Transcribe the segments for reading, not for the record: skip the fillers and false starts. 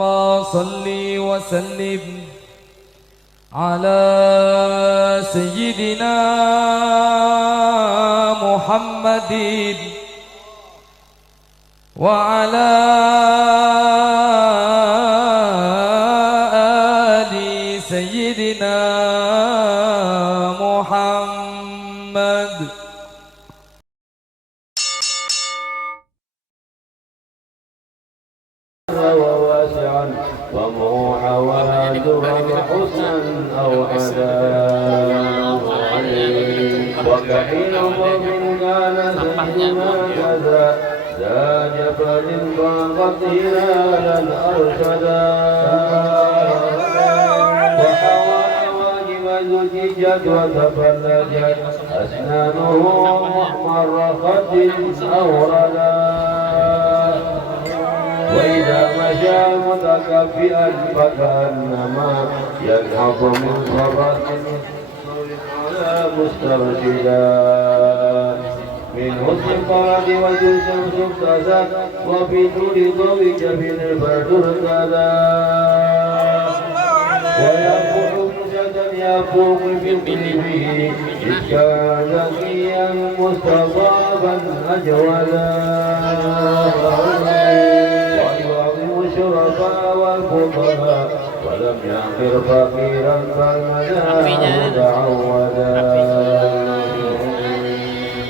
اللهم صل وسلم على سيدنا محمد وعلى آل سيدنا محمد. وواسعا وموحى وهادها حسنا أو عذاب وكحيل ومن كان سيدنا كذا ذا جبل ضاقت هلالا أرشدا وحوى حواجب زججت وتفلجت أسنانه محمر خد أوردا وإذا مشى متكبئا فكأنما ينهض من صرة على مسترشدا من حسن القرد وجه الشمس ابتست وفي طول ضوء جبين البرد ارتدى ويفوح منشدا يفوق بقلبه إذ كان ذكيا مستضابا أجودا الشرفاء والفضلاء ولم يغفر فقيرا فالمنام تعودا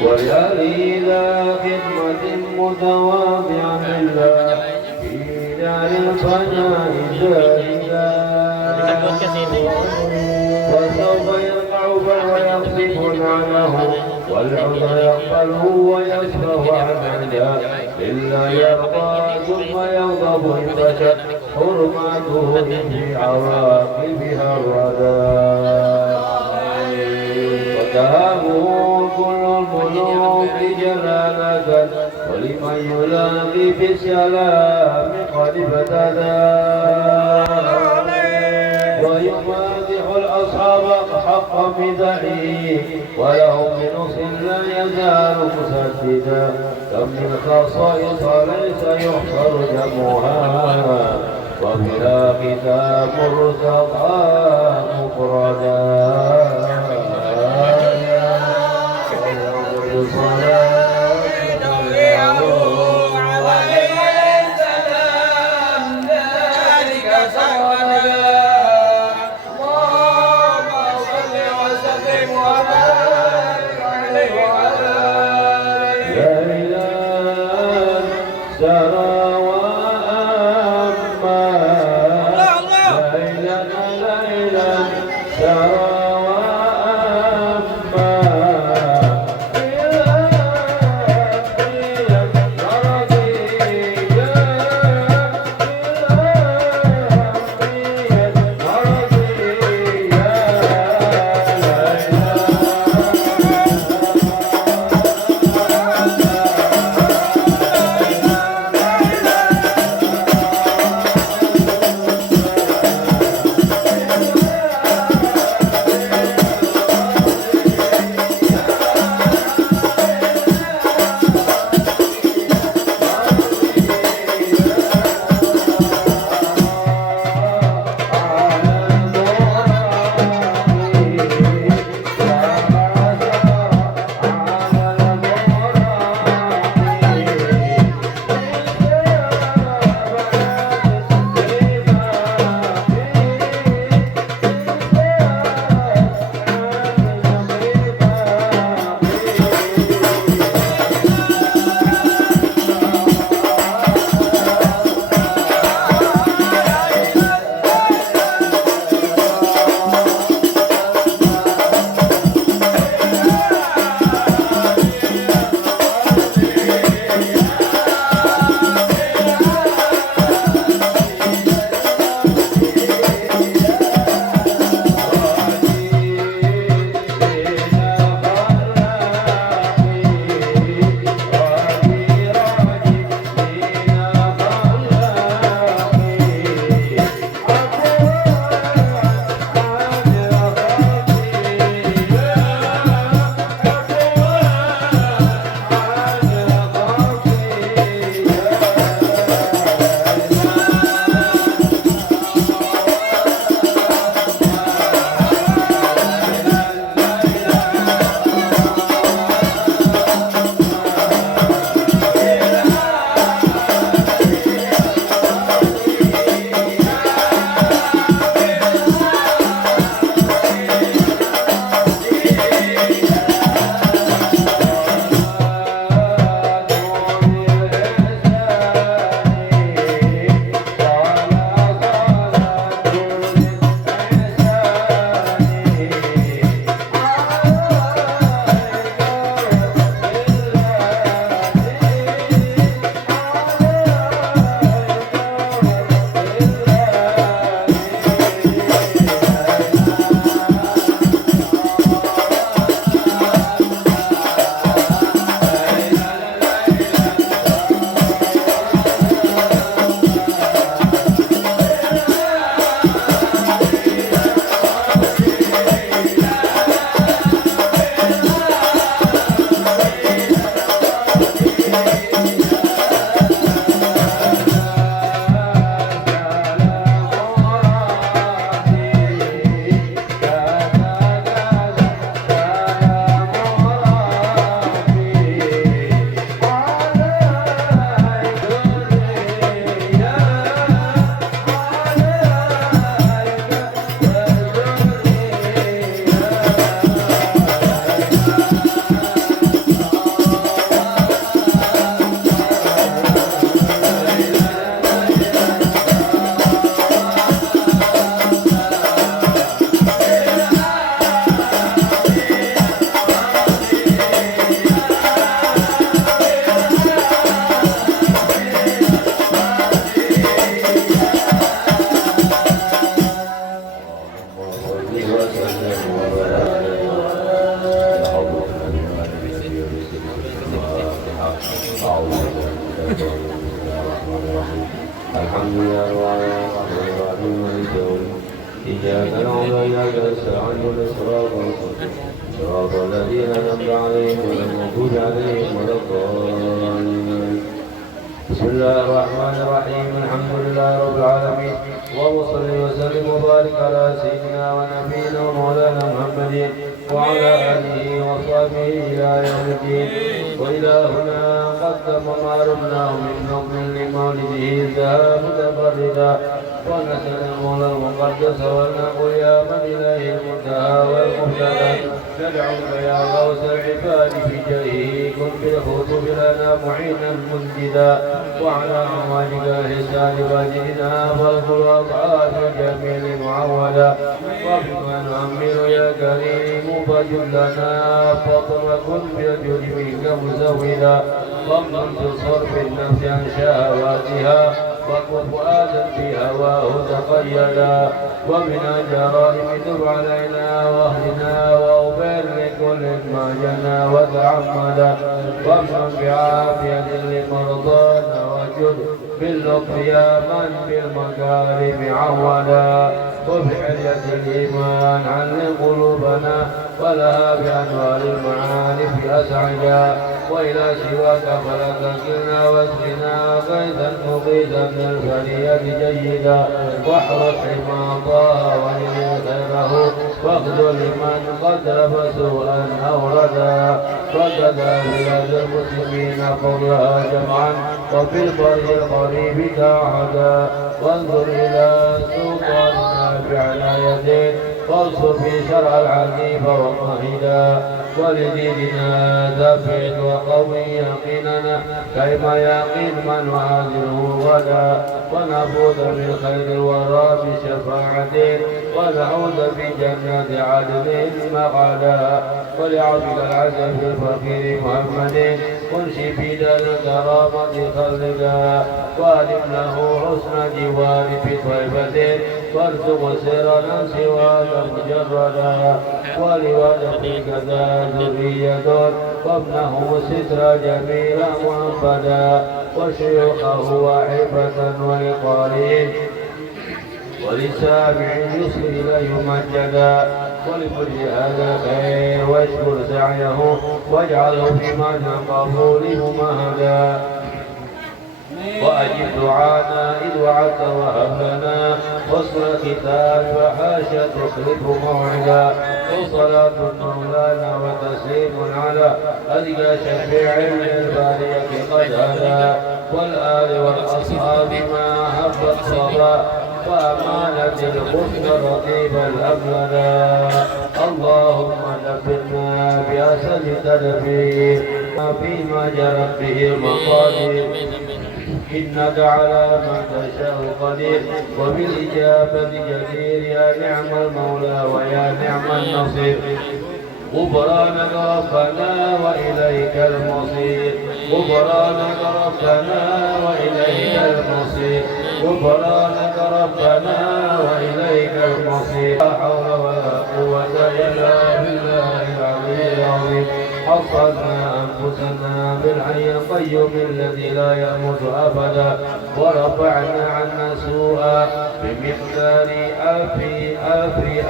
وليالي ذا خدمة متواضعا لله في دار الفناء زاهدا وسوف يقع فهو يقصف عنه والعذر يقبله ويصفه عمدا إلا يرضى ثم يغضب إن بشت حرمته في عواقبها الردى وتهابه كل الملوك جلالة ولمن يلاقي في السلام قد ابتدى ويمادح الأصحاب حق مدحه ولهم بنص لا يزال مسددا كم من خصائص ليس يحصر جمعها وبلا كتاب مرتضى مفردا سرى وأما ليلا ليلا سرى الحمد لله الرحمن الرحيم مالك يوم الدين إياك نعبد وإياك نستعين اهدنا الصراط المستقيم صراط الذين أنعمت عليهم غير المغضوب عليهم ولا الضالين بسم الله الرحمن الرحيم الحمد لله رب العالمين اللهم صل وسلم وبارك على سيدنا ونبينا ومولانا محمد وعلى آله وصحبه إلى يوم الدين وإلى هنا قدم ما رمناه من نظم لمولده ذهاب متفردا ونسأل المولى المقدس ولنقل يا من إليه المنتهى والمبتدا ندعوك يا غوث العباد في جاهه كن بالخطوب لنا معينا منجدا وعلى أمواجك الحسان باجدنا فالقل أضعاف الجميل معودا وبما نؤمل يا كريم فجل لنا فضل كن بالجود منك مزودا ومن بصرف النفس عن شهواتها وفؤادا في هواه تقيدا ومن الجرائم تب علينا واهدنا واغفر لكل ما جنى وتعمدا وامن بعافية لمرضانا وجد باللطف يا من بالمكارم عودا وبحلية الإيمان علم قلوبنا ولها بأنوار المعارف أسعدا وإلى سواك فلا تكلنا واسقنا غيثا مغيثا من البرية جيدا واحرص حما طه ولمن خيره واخذل لمن قدر سوءا أوردا وكذا بلاد المسلمين قولها جمعا وفي البر القريب تعهدا وانظر إلى سلطاننا بعناية وانصر في شرع الحكيم ومهدا ولديننا ثبت وقوي يقيننا كيما يقين من وعازله غدا ونفوز من خير الورى بشفاعة ونعوذ بجنة عدن مقعدا ولعبد العزم الفقير محمد كن شفيدا الكرامة خلدا وألم له حسن جوار في طيبة وارزق سرنا سواك مجردا ولولدك ذا ذرية وابنه ستر جميلا وانفدا وشيوخه واحبة ولقارئ ولسامع يسر يمجدا ولكل هذا خير واشكر سعيه واجعله في معنى قبول ممهدا وأجب دعانا إذ وعدت وهب لنا حسن الختام فحاشا تخلف موعدا وصلاة مولانا وتسليم على أزكى شفيع للبارية قد هدى والآل والأصحاب ما هب الصبا وأمانة الحسن رطيب الأبلدا اللهم دبرنا بأسد تدبير فيما جرت به المقادير إنك على ما تشاء قدير وبالإجابة جدير يا نعم المولى ويا نعم النصير غفرانك ربنا وإليك المصير غفرانك ربنا وإليك المصير غفرانك ربنا وإليك المصير لا حول ولا قوة إلا بالله العلي العظيم حصلنا أنفسنا بالحي القيوم الذي لا يموت أبدا ورفعنا عنا سوءا بمقدار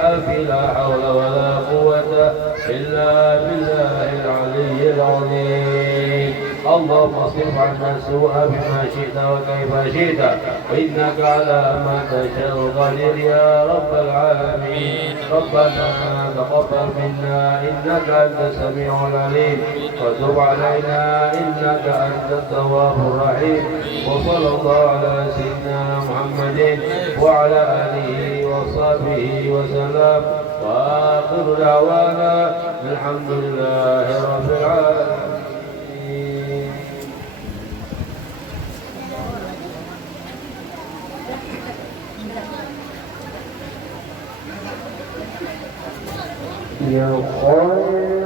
ألف لا حول ولا قوة إلا بالله العلي العظيم اللهم اصرف عنا السوء بما شئت وكيف شئت وإنك على ما تشاء قدير يا رب العالمين ربنا تقبل منا إنك أنت السميع العليم وتب علينا إنك أنت التواب الرحيم وصلى الله على سيدنا محمد وعلى آله وصحبه وسلم وآخر دعوانا الحمد لله رب العالمين. يا خير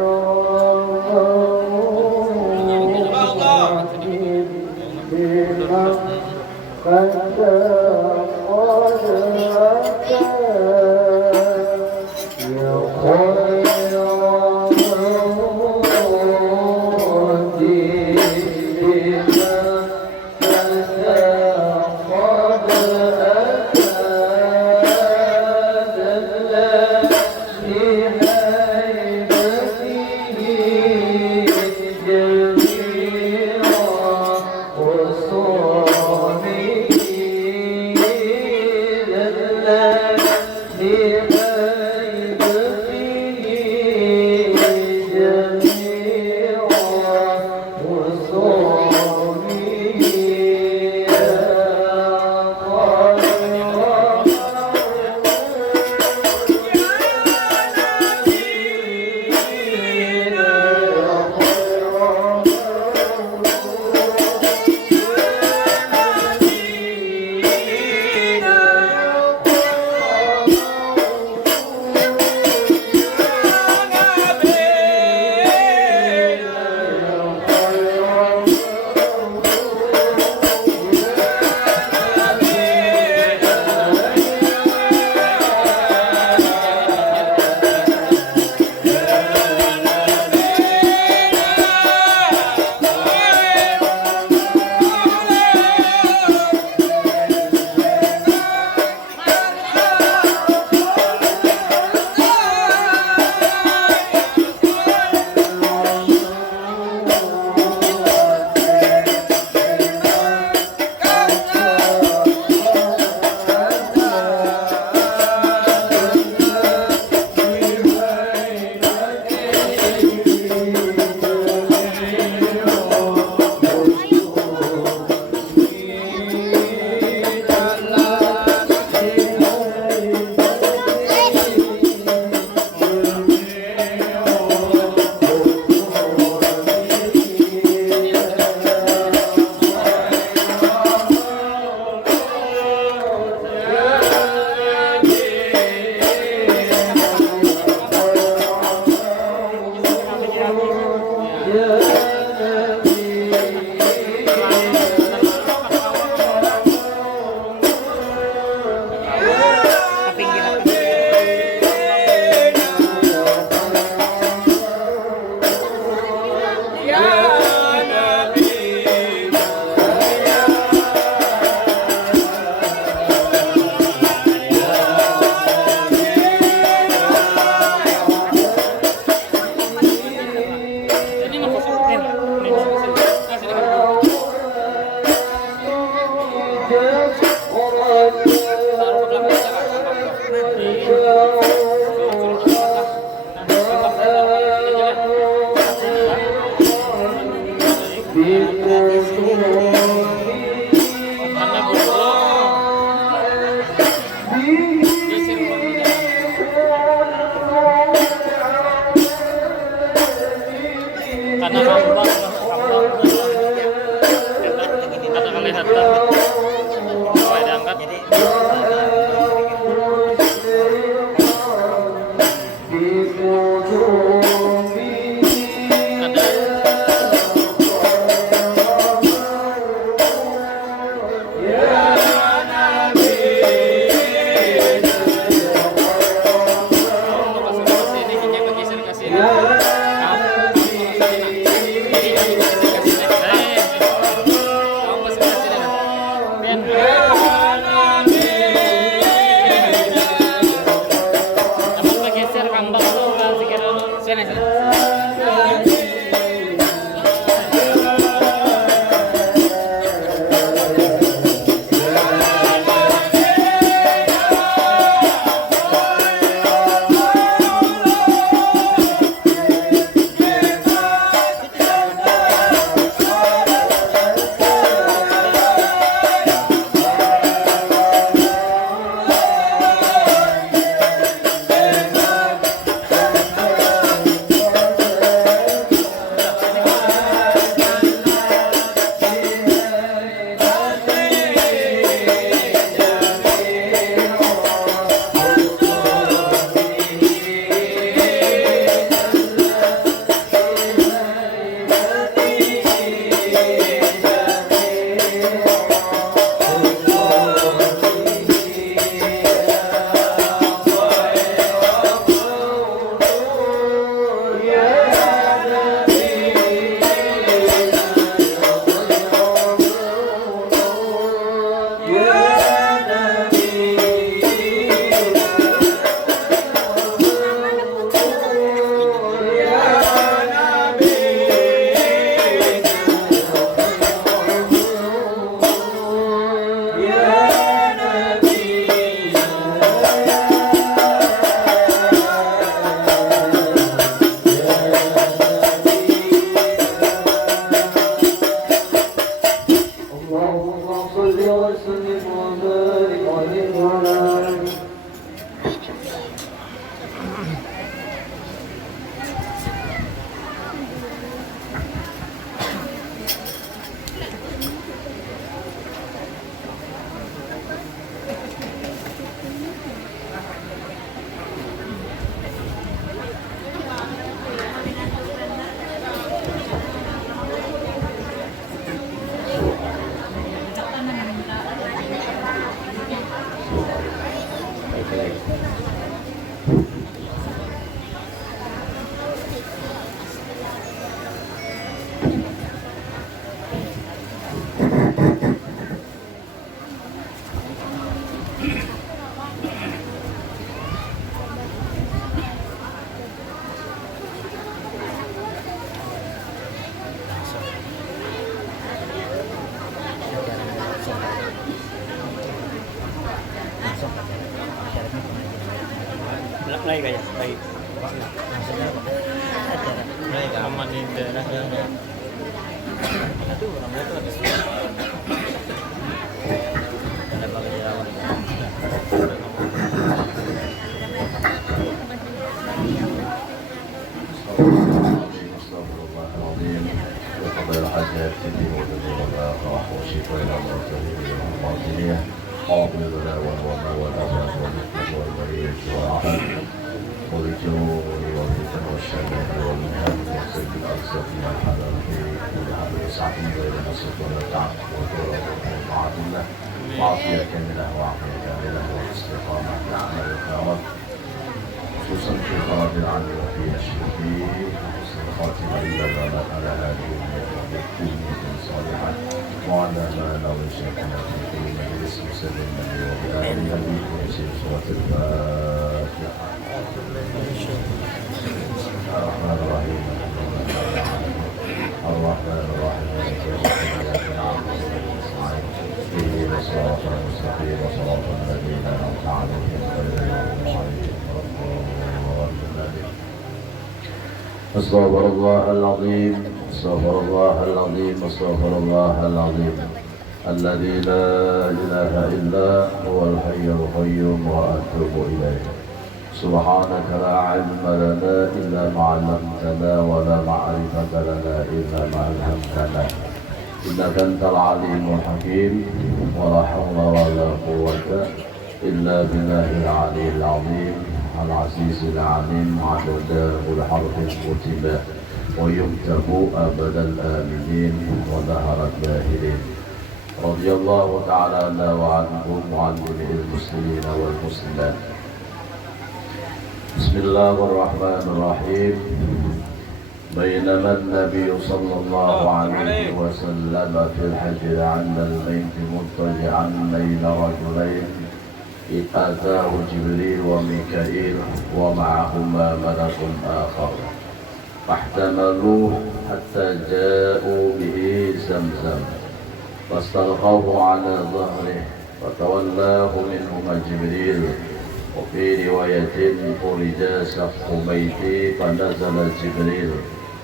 Lagi kayak baik. Memanin darah. Aduh, orangnya tuh ada. Ada bagaimana? Astagfirullahaladzim. وقضى الحاجات في وجود الله وشفاء المرسلين قابل البلاء والوباء والأمراض والفتن والبرية والعقل والجور والفتن والشمال والمهاد وسيد الأرزاق من الحلال في كل حال يسعد غير نصف ولا تعب وطول وطاعة الله وعافية كاملة وعافية كاملة واستقامة لعمل الخيرات خصوصا في طلب العلم وفي الشركين وحسن الخاتمة إلا ما على هذه الأمة صالحة وعلى ما لو شاكنا في كل مجلس مسلم وبآل النبي ونسير سورة الفاتحة الرحمن الرحيم الرحمن الرحيم إياك نعبد ونستعين اهدنا الصراط المستقيم صراط الذين أنعمت عليهم غير المغضوب عليهم ولا الضالين استغفر الله العظيم استغفر الله العظيم استغفر الله العظيم الذي لا إله إلا هو الحي القيوم وأتوب إليه سبحانك لا علم لنا إلا ما علمتنا ولا معرفة لنا إلا ما علمتنا إنك أنت العليم الحكيم ولا حول ولا قوة إلا بالله العلي العظيم العزيز العليم عدد كل حرف كتب ويكتب أبد الآمنين وظهر الجاهلين. رضي الله تعالى عنا وعنكم وعن جميع المسلمين والمسلمات. بسم الله الرحمن الرحيم. بينما النبي صلى الله عليه وسلم في الحجر عند البيت مضطجعا بين رجلين إذ أتاه جبريل وميكائيل ومعهما ملك آخر فاحتملوه حتى جاءوا به زمزم فاستلقوه على ظهره فتولاه منهما جبريل. وفي رواية فرج سقف بيتي فنزل جبريل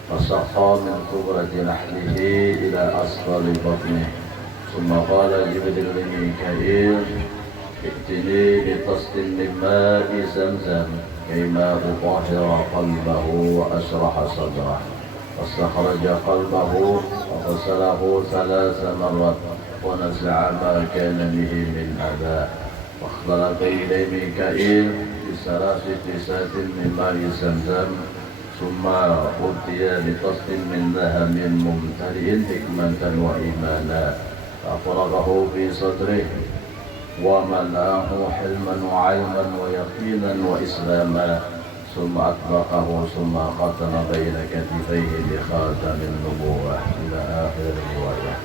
فسقى من كبرة نحله إلى أسفل بطنه ثم قال جبريل لميكائيل ائتني بطست من ماء زمزم كيما أطهر قلبه وأشرح صدره. فاستخرج قلبه وغسله 3 مرات ونزع ما كان به من أذى. واختلط إليه ميكائيل ب3 كيسات من ماء زمزم ثم أوتي بطست من ذهب ممتلئ حكمة وإيمانا فأفرغه في صدره وملاه حلما وعلما ويقينا وإسلاما ثم أطلقه ثم ختم بين كتفيه بخاتم النبوة إلى آخر الرواية.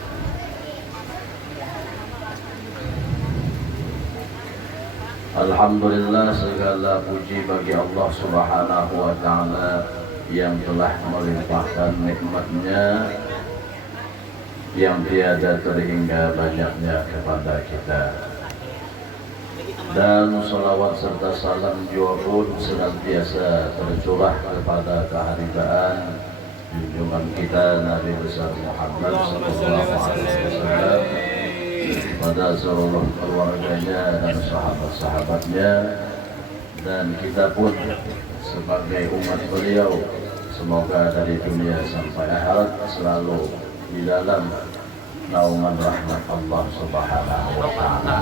Alhamdulillah, segala puji bagi Allah Subhanahu wa Ta'ala yang telah melimpahkan nikmatnya yang tiada terhingga banyaknya kepada kita. Dan salawat serta salam juga pun senantiasa tercurah kepada keharibaan junjungan kita Nabi besar Muhammad sallallahu alaihi wasallam, pada seluruh keluarganya dan sahabat-sahabatnya, dan kita pun sebagai umat beliau semoga dari dunia sampai akhirat selalu di dalam naungan rahmat Allah Subhanahu wa Ta'ala.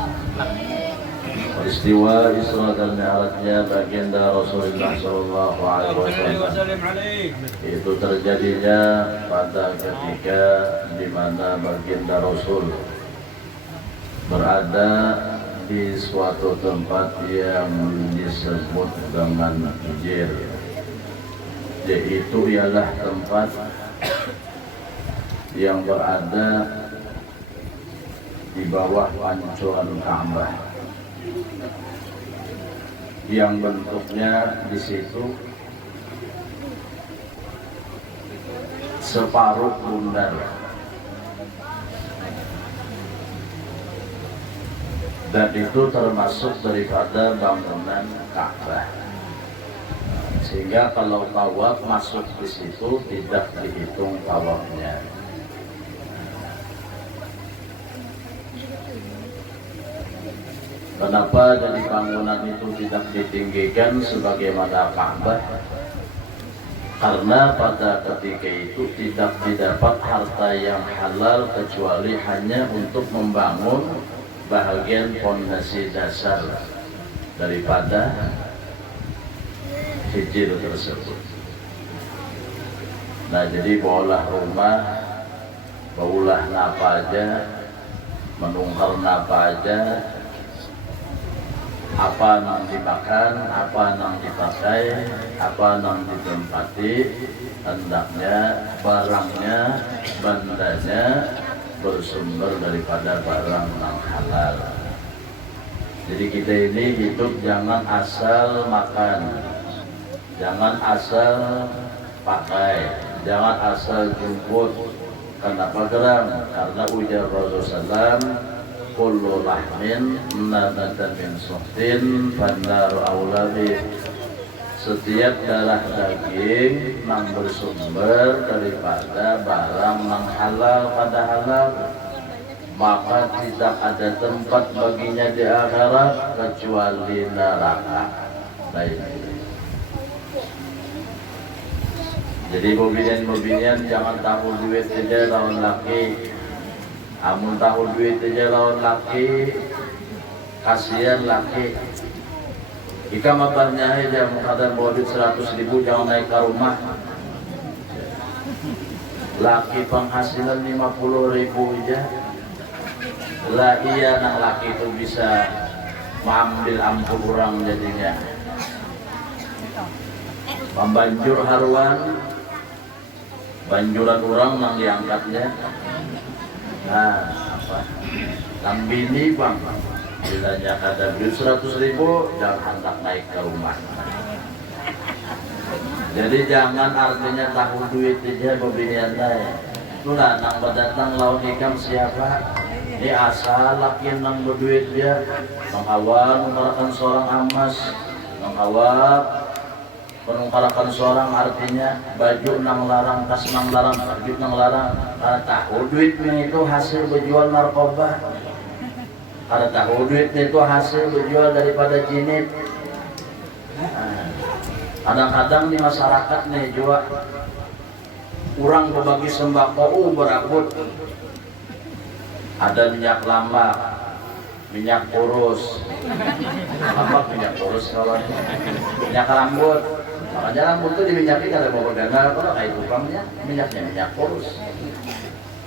Peristiwa Isra dan Mi'rajnya baginda Rasulullah sallallahu alaihi wasallam itu terjadinya pada ketika di mana baginda Rasul berada di suatu tempat yang disebut dengan Hijr, yaitu ialah tempat yang berada di bawah pancuran Ka'bah, yang bentuknya di situ separuh bundar. Dan itu termasuk daripada bangunan Ka'bah, sehingga kalau tawaf masuk di situ tidak dihitung tawafnya. Kenapa jadi bangunan itu tidak ditinggikan sebagaimana Ka'bah? Karena pada ketika itu tidak didapat harta yang halal kecuali hanya untuk membangun bahagian fondasi dasar daripada Hijr tersebut. Nah, jadi baulah rumah, baulah napa aja, menungkar napa aja, apa nang dimakan, apa nang dipakai, apa nang ditempati, hendaknya barangnya, bandanya bersumber daripada barang yang halal. Jadi kita ini hidup jangan asal makan, jangan asal pakai, jangan asal jemput. Kenapa geram? Karena ujar Rasulullah SAW, kullu lahmin nabata min suhtin fannaru aula bih. Setiap darah daging yang bersumber daripada barang yang halal pada halal, maka tidak ada tempat baginya di akhirat kecuali neraka. Jadi mobilian jangan tahu duit saja lawan laki, amun tahu duit saja lawan laki, kasihan laki. Jika mabahnya aja mengkadar bawa duit 100.000 jangan naik ke rumah. Laki penghasilan 50.000 aja. Lah iya nang laki itu bisa mengambil ampun orang jadinya. Membanjur haruan, banjuran orang nang diangkatnya. Nah, apa? Nang bini bang, bilanya ada duit 100.000 jangan hendak naik ke rumah. Jadi jangan artinya tahu duit aja pembinian saya. Itulah nang berdatang lawan ikam siapa? Ini asal laki nang berduit dia mengawal menungkarakan seorang amas, mengawal menungkarakan seorang artinya baju nang larang, tas nang larang, baju nang larang. Karena tahu duitnya itu hasil berjual narkoba. Karena tahu duitnya itu hasil berjual daripada jinit. Kadang-kadang di masyarakat nih juga kurang berbagi sembako berakut. Ada minyak lambak, minyak kurus, lambak minyak kurus kawan, minyak rambut. Makanya rambut itu diminyaki kalau mau berdagang kalau kayak tukangnya minyaknya minyak kurus.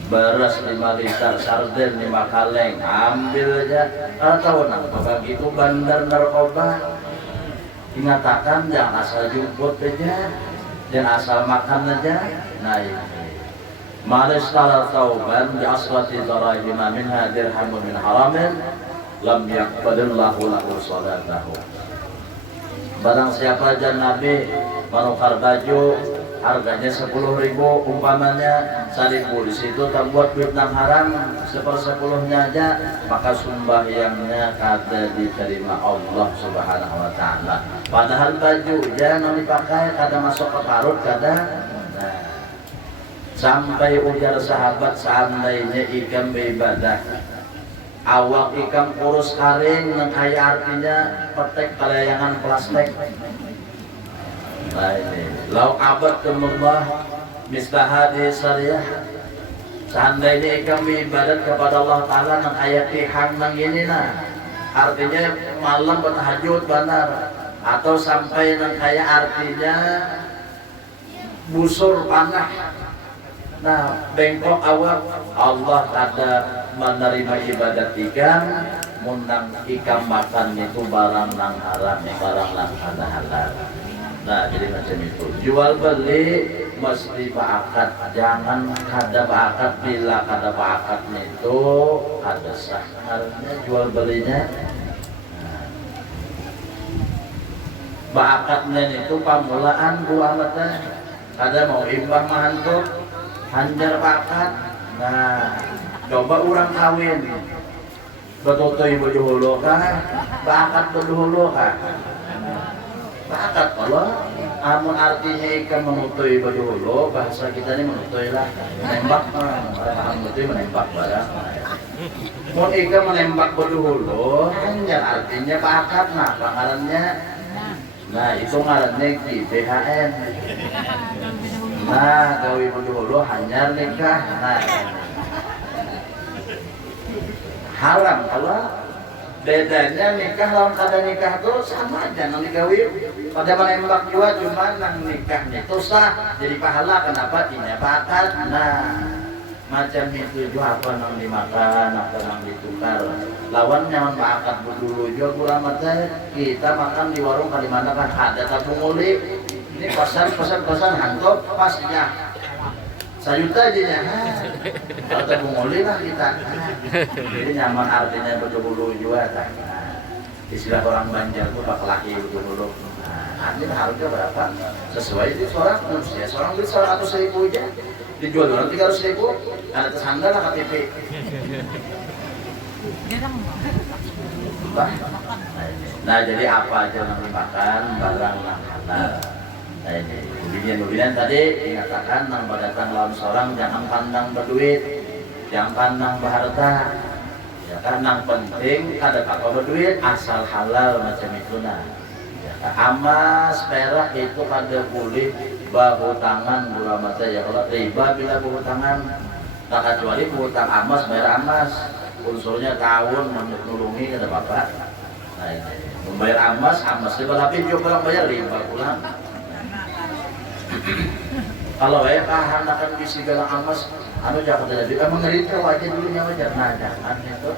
Beras 5 liter, sarden 5 kaleng, ambil aja. Kalau tahu nang berbagi itu bandar narkoba. Ingatakan jangan asal jemput aja, jangan asal makan aja. Nah ini Ma'alistara tauban di aslati darahima minha dirhamun min haramin lam yakbadillahu lahu salatahu. Barang siapa aja Nabi menukar baju harganya 10.000 umpamanya 1.000 di situ terbuat duit nang haram 1/10-nya aja maka sembahyangnya kada diterima Allah Subhanahu wa taala. Padahal baju jangan dipakai kada masuk ke parut kada. Nah, sampai ujar sahabat seandainya ikam beribadah awak ikam kurus kering nang kaya artinya petek kelayangan plastik. Nah ini lau abad kemullah mistahadi syariah seandainya ikam beribadat kepada Allah Ta'ala nang ayat tihang nang ini nah artinya malam bertahajud benar atau sampai nang kaya artinya busur panah. Nah, bengkok awak Allah ada menerima ibadat ikam, mundang ikam makan itu barang nang haram, barang nang kada halal. Nah, jadi macam itu. Jual beli mesti baakat, jangan kada baakat bila kada baakatnya itu ada sah. Harusnya jual belinya. Baakatnya itu pamulaan buah mata. Kada mau imbang mahantu. Hanjar bakat. Nah, coba orang kawin betutoy beduhulu kah? Bakat beduhulu kah? Bakat kalau amun artinya ikan menutoy beduhulu bahasa kita ini menutoy lah menembak menutoy menembak barang. Mun ikan menembak beduhulu hanjar artinya bakat nah pangarannya. Nah itu ngarannya GBHN. Nah, gawi dulu hanya nikah. Nah, haram kalau bedanya nikah lawan kada nikah tuh sama aja nang digawi. Pada menembak juga cuma nang nikahnya itu sah jadi pahala kenapa ini bakat. Nah, macam itu juga apa nang dimakan, apa nang ditukar. Lawan nyaman bakat dulu juga kurang mata kita makan di warung Kalimantan kan ada tabung oli. Ini pesan hantu pasnya sayuta aja ya kalau tabung oli lah kita. Jadi nyaman artinya betul-betul juga kan. Istilah orang Banjar itu bak laki betul-betul. Artinya harga berapa sesuai itu seorang manusia seorang beli 100.000 aja dijual orang 300.000 ada tersangka lah KTP. Nah jadi apa aja yang dimakan barang yang halal. Nah ini kemudian tadi dikatakan nang berdatang lawan seorang jangan pandang berduit, jangan pandang berharta. Ya kan nang penting ada apa berduit asal halal macam itu nah. Ya, emas perak itu kada boleh bahu tangan bola mata ya kalau riba bila bahu tangan tak kecuali bahu tangan emas merah emas unsurnya tahun menulungi kada apa-apa. Nah, membayar amas tapi juga pulang bayar riba pulang. Kalau ya akan bisi galang amas, anu jangan terjadi. Emang ngerita wajah dulunya wajar, nah jangan itu.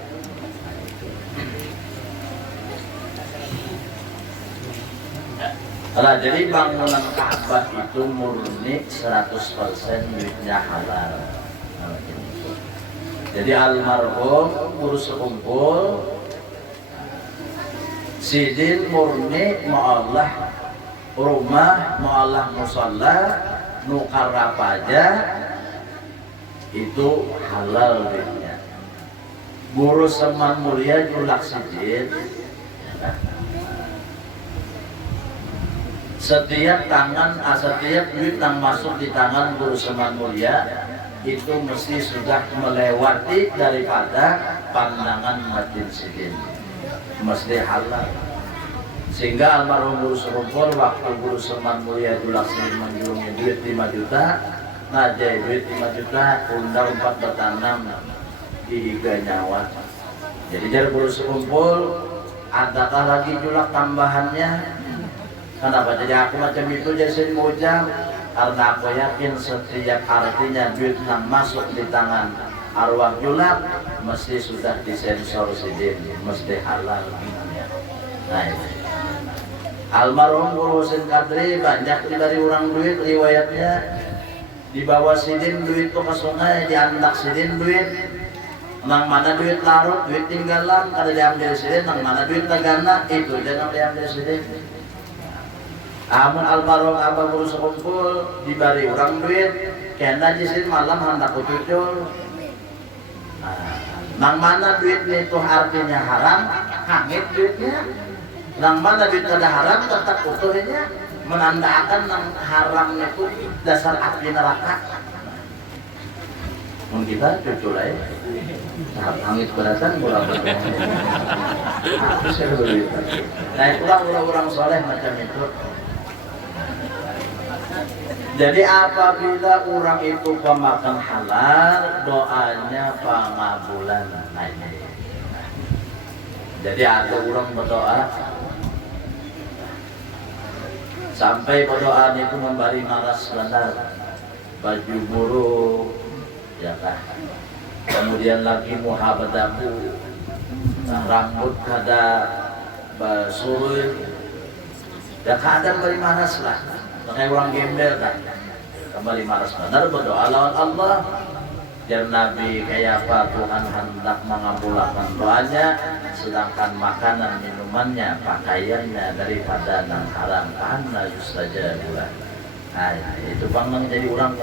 Nah, jadi bangunan Ka'bah itu murni 100% duitnya halal. Nah, gitu. Jadi almarhum urus kumpul sidin murni ma'allah rumah ma'allah musalla nukar apa aja itu halal duitnya. Guru Seman Mulia julak sidin. Setiap duit yang masuk di tangan Guru Seman Mulia itu mesti sudah melewati daripada pandangan Matin Sidin, mesti halal. Sehingga almarhum Guru Serumpul waktu Guru Seman Mulia julak sidin menjulungnya duit 5 juta, ngajai duit 5 juta, undang 4 bertanam di 3 nyawa. Jadi dari Guru Serumpul, adakah lagi julak tambahannya? Kenapa jadi aku macam itu jadi saya mujang? Karena aku yakin setiap artinya duit yang masuk di tangan arwah julak mesti sudah disensor sidin, mesti halal. Nah itu. Almarhum Guru Husin Kadri banyak dari orang duit riwayatnya dibawa sidin duit itu ke sungai diandak sidin duit. Nang mana duit larut, duit tinggalan, kada diambil sidin, nang mana duit tagana itu jangan diambil sidin. Amun almarhum abah Guru sekumpul dibari orang duit kena jisin malam hendak kucucul. Nang mana duit itu artinya haram hangit duitnya, nang mana duit kada haram tetap utuhnya, menandakan nang haram itu dasar api neraka. Mun kita cucul aja saat hangit beratan kurang nah itulah orang-orang soleh macam itu. Jadi apabila orang itu pemakan halal, doanya pengabulan. Nah ini. Jadi ada orang berdoa, sampai berdoa itu memberi maras benar, baju buruk, ya kan. Kemudian lagi muhabadaku, rambut kada basurul, ya kadang beri maras lah. Makanya orang gembel kan kembali maras benar berdoa lawan Allah biar Nabi kayak apa Tuhan hendak mengabulkan doanya, sedangkan makanan minumannya pakaiannya daripada nang haram karena saja bulan. Nah itu bang jadi orang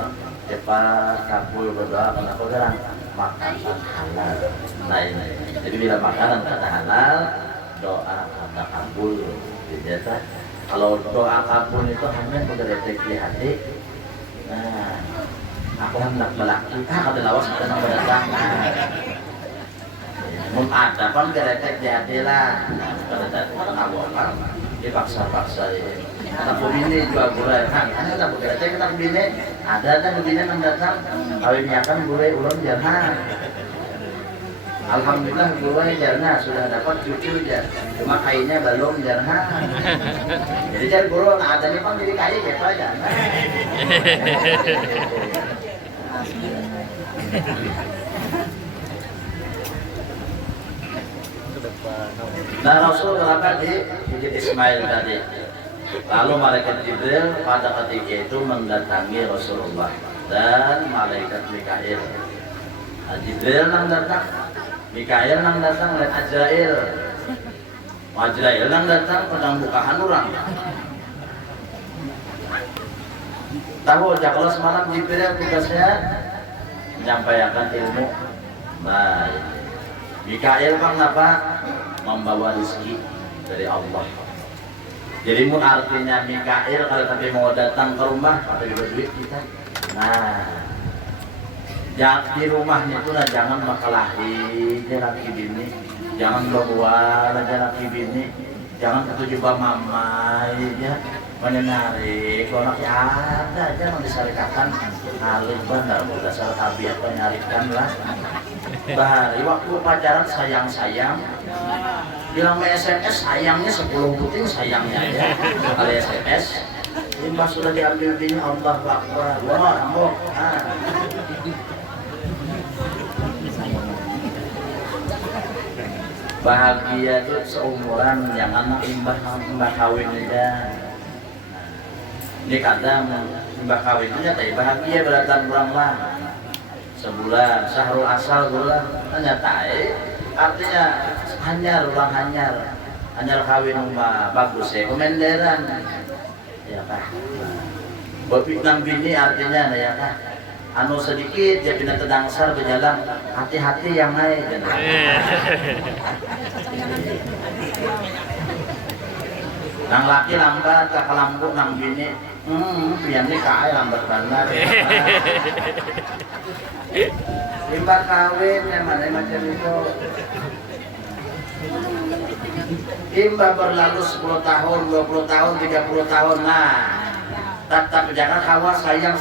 cepat kabul berdoa kenapa gerang makanan halal. Nah ini jadi bila makanan kata halal doa kata kabul gitu. Kalau doa kabul itu hanya berdetek di hati. Nah, aku hendak belaki. Kata lawas kita nak berdatang. Mun ada pun berdetek di hati lah. Pada datang aku apa? Dipaksa-paksa ini. Anak bini jual gulai. Nah, anak berdetek kita bini. Ada kan bini yang datang. Kawinnya kan gulai ulun jangan. Alhamdulillah gulai jarna sudah dapat cucu ya, cuma kayunya belum jarna. Jadi cari guru ada nih pang jadi kayu ya pak jarna. Nah Rasul berapa di Bukit Ismail tadi. Lalu malaikat Jibril pada ketika itu mendatangi Rasulullah dan malaikat Mikail. Nah, Jibril yang datang. Mikail nang datang lihat Azrail. Azrail nang datang pedang bukaan orang. Tahu aja kalau semalam Jibril tugasnya menyampaikan ilmu. Nah, Mikail bang apa? Membawa rezeki dari Allah. Jadi mun artinya Mikail kalau tapi mau datang ke rumah atau juga duit kita. Nah. Di rumahnya itu lah jangan makalahi laki bini, jangan bawa aja laki bini, jangan ketujuh mamai ya, menyenari kalau ya ada jangan disarikakan, ngalir benar berdasar tabiat penyarikan lah. Bahari waktu pacaran sayang-sayang, bilang me SMS sayangnya 10 puting sayangnya ya, sekali SMS. Limbah sudah diambil bini Allah Akbar, wah ambo. Bahagia tuh seumuran yang anak imbah kawin aja. Ini kadang imbah kawin aja tapi bahagia beratan kurang lah. Sebulan sahrul asal bulan ternyata artinya hanyar kawin mah bagus ya komenderan ya kah bapak nang bini artinya ya kah anu sedikit ya pindah tedangsar berjalan hati-hati yang naik nang laki lambat kakalambuk nang bini pian ini kaya lambat benar limbah kawin yang mana macam itu limbah berlalu 10 tahun, 20 tahun, 30 tahun nah tetap jangan kawas sayang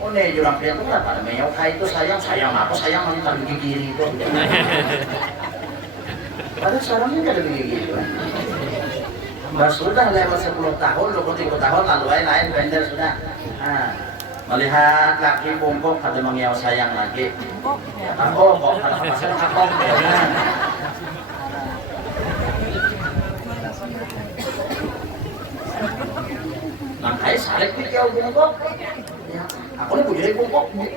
oh nih jurang pria itu kenapa ada menyok itu sayang aku sayang nanti tak gigi kiri itu padahal sekarang ini gak ada gigi kiri sudah lewat 10 tahun, 20 tahun lalu lain bender sudah melihat laki bungkuk ada mengiau sayang lagi oh kok ada pasal kakong nangkai salib di kiau bungkuk aku nih jadi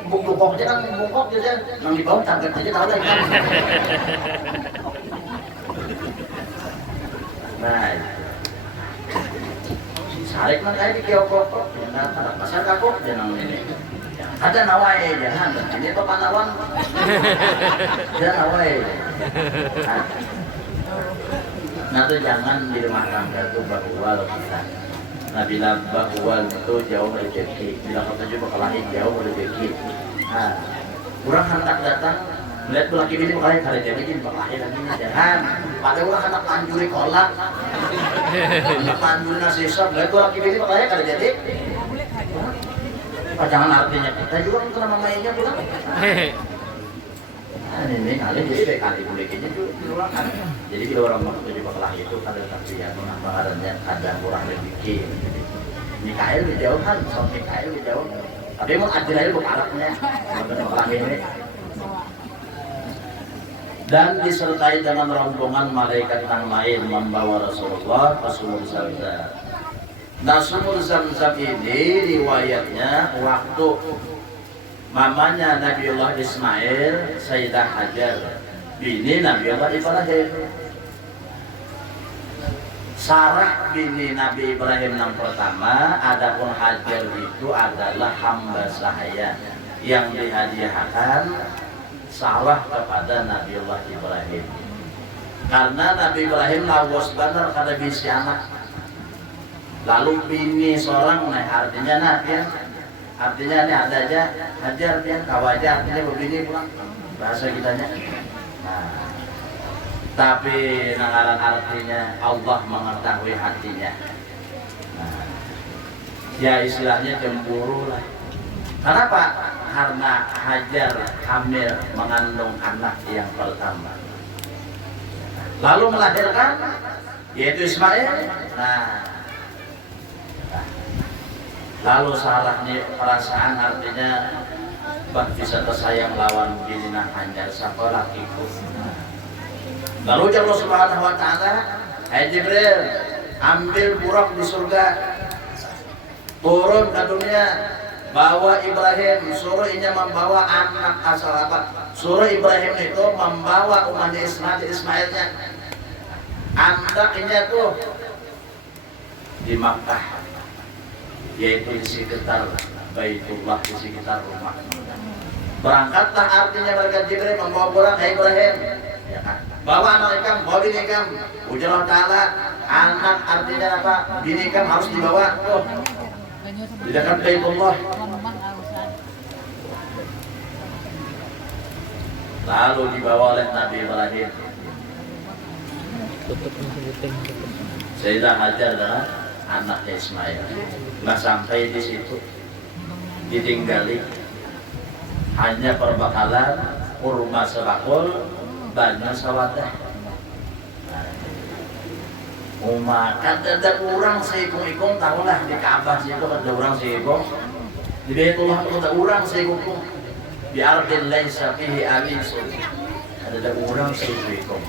bungkuk aja kan bungkuk aja nang di bawah tangga aja tahu dah kan nah salib nangkai di kiau bungkuk ada pasal kakong jangan ini ada nawai jangan ini apa panawan jangan nawai nah itu jangan di rumah tangga itu bahwa kita nah bila bahwa itu jauh rezeki bila kata juga kelahin jauh rezeki nah kurang hendak datang melihat laki bini bakal hari jadi bakal lagi jangan pada orang hendak lanjuri kolak hendak lanjuri nasi sop melihat laki bini bakal hari jadi jangan artinya kita juga kena mamainya pulang nah ini kali jadi kali boleh kayaknya itu kan jadi bila orang waktu juga kelahin itu ada tapi yang menambah ada kurang rezeki Mikael di jauh kan sok Mikael di jauh tapi mau Adirail bukan Arabnya kelahin ini dan disertai dengan rombongan malaikat yang lain membawa Rasulullah ke sumur Zamzam. Nah sumur Zamzam ini riwayatnya waktu mamanya Nabiullah Ismail Sayyidah Hajar bini Nabiullah Ibrahim Sarah bini Nabi Ibrahim yang pertama adapun Hajar itu adalah hamba sahaya yang dihadiahkan Sarah kepada Nabiullah Ibrahim karena Nabi Ibrahim lawas benar kada bisi anak lalu bini seorang nah artinya nabi artinya ini ada aja Hajar dia kawaja artinya begini pulang bahasa kitanya nah, tapi nagaran artinya Allah mengetahui hatinya nah, ya istilahnya cemburu lah kenapa? Karena Hajar hamil mengandung anak yang pertama lalu melahirkan yaitu Ismail nah lalu salahnya perasaan artinya bah bisa tersayang lawan binina Hajar siapa lakiku lalu Allah Subhanahu wa ta'ala hai Jibril ambil buruk di surga turun ke dunia bawa Ibrahim suruh inya membawa anak asal apa suruh Ibrahim itu membawa umat Ismailnya anaknya tuh di Makkah yaitu di sekitar Baitullah di sekitar rumah berangkatlah artinya mereka Jibril membawa pulang ke Ibrahim ya kan? Bawa anak ikam, bawa bini ikam ujar Allah Ta'ala anak artinya apa bini ikam harus dibawa tuh di dekat Baitullah lalu dibawa oleh Nabi Ibrahim Sayyidah Hajar dengan anaknya Ismail nggak sampai di situ ditinggali hanya perbekalan kurma sebakul, banyu sawadah. Makan ada orang seikung-ikung, tahulah di Ka'bah situ ada orang seikung. Di Baitullah itu ada orang seikung. Di ardin laisa fihi alisun. Ada orang seikung.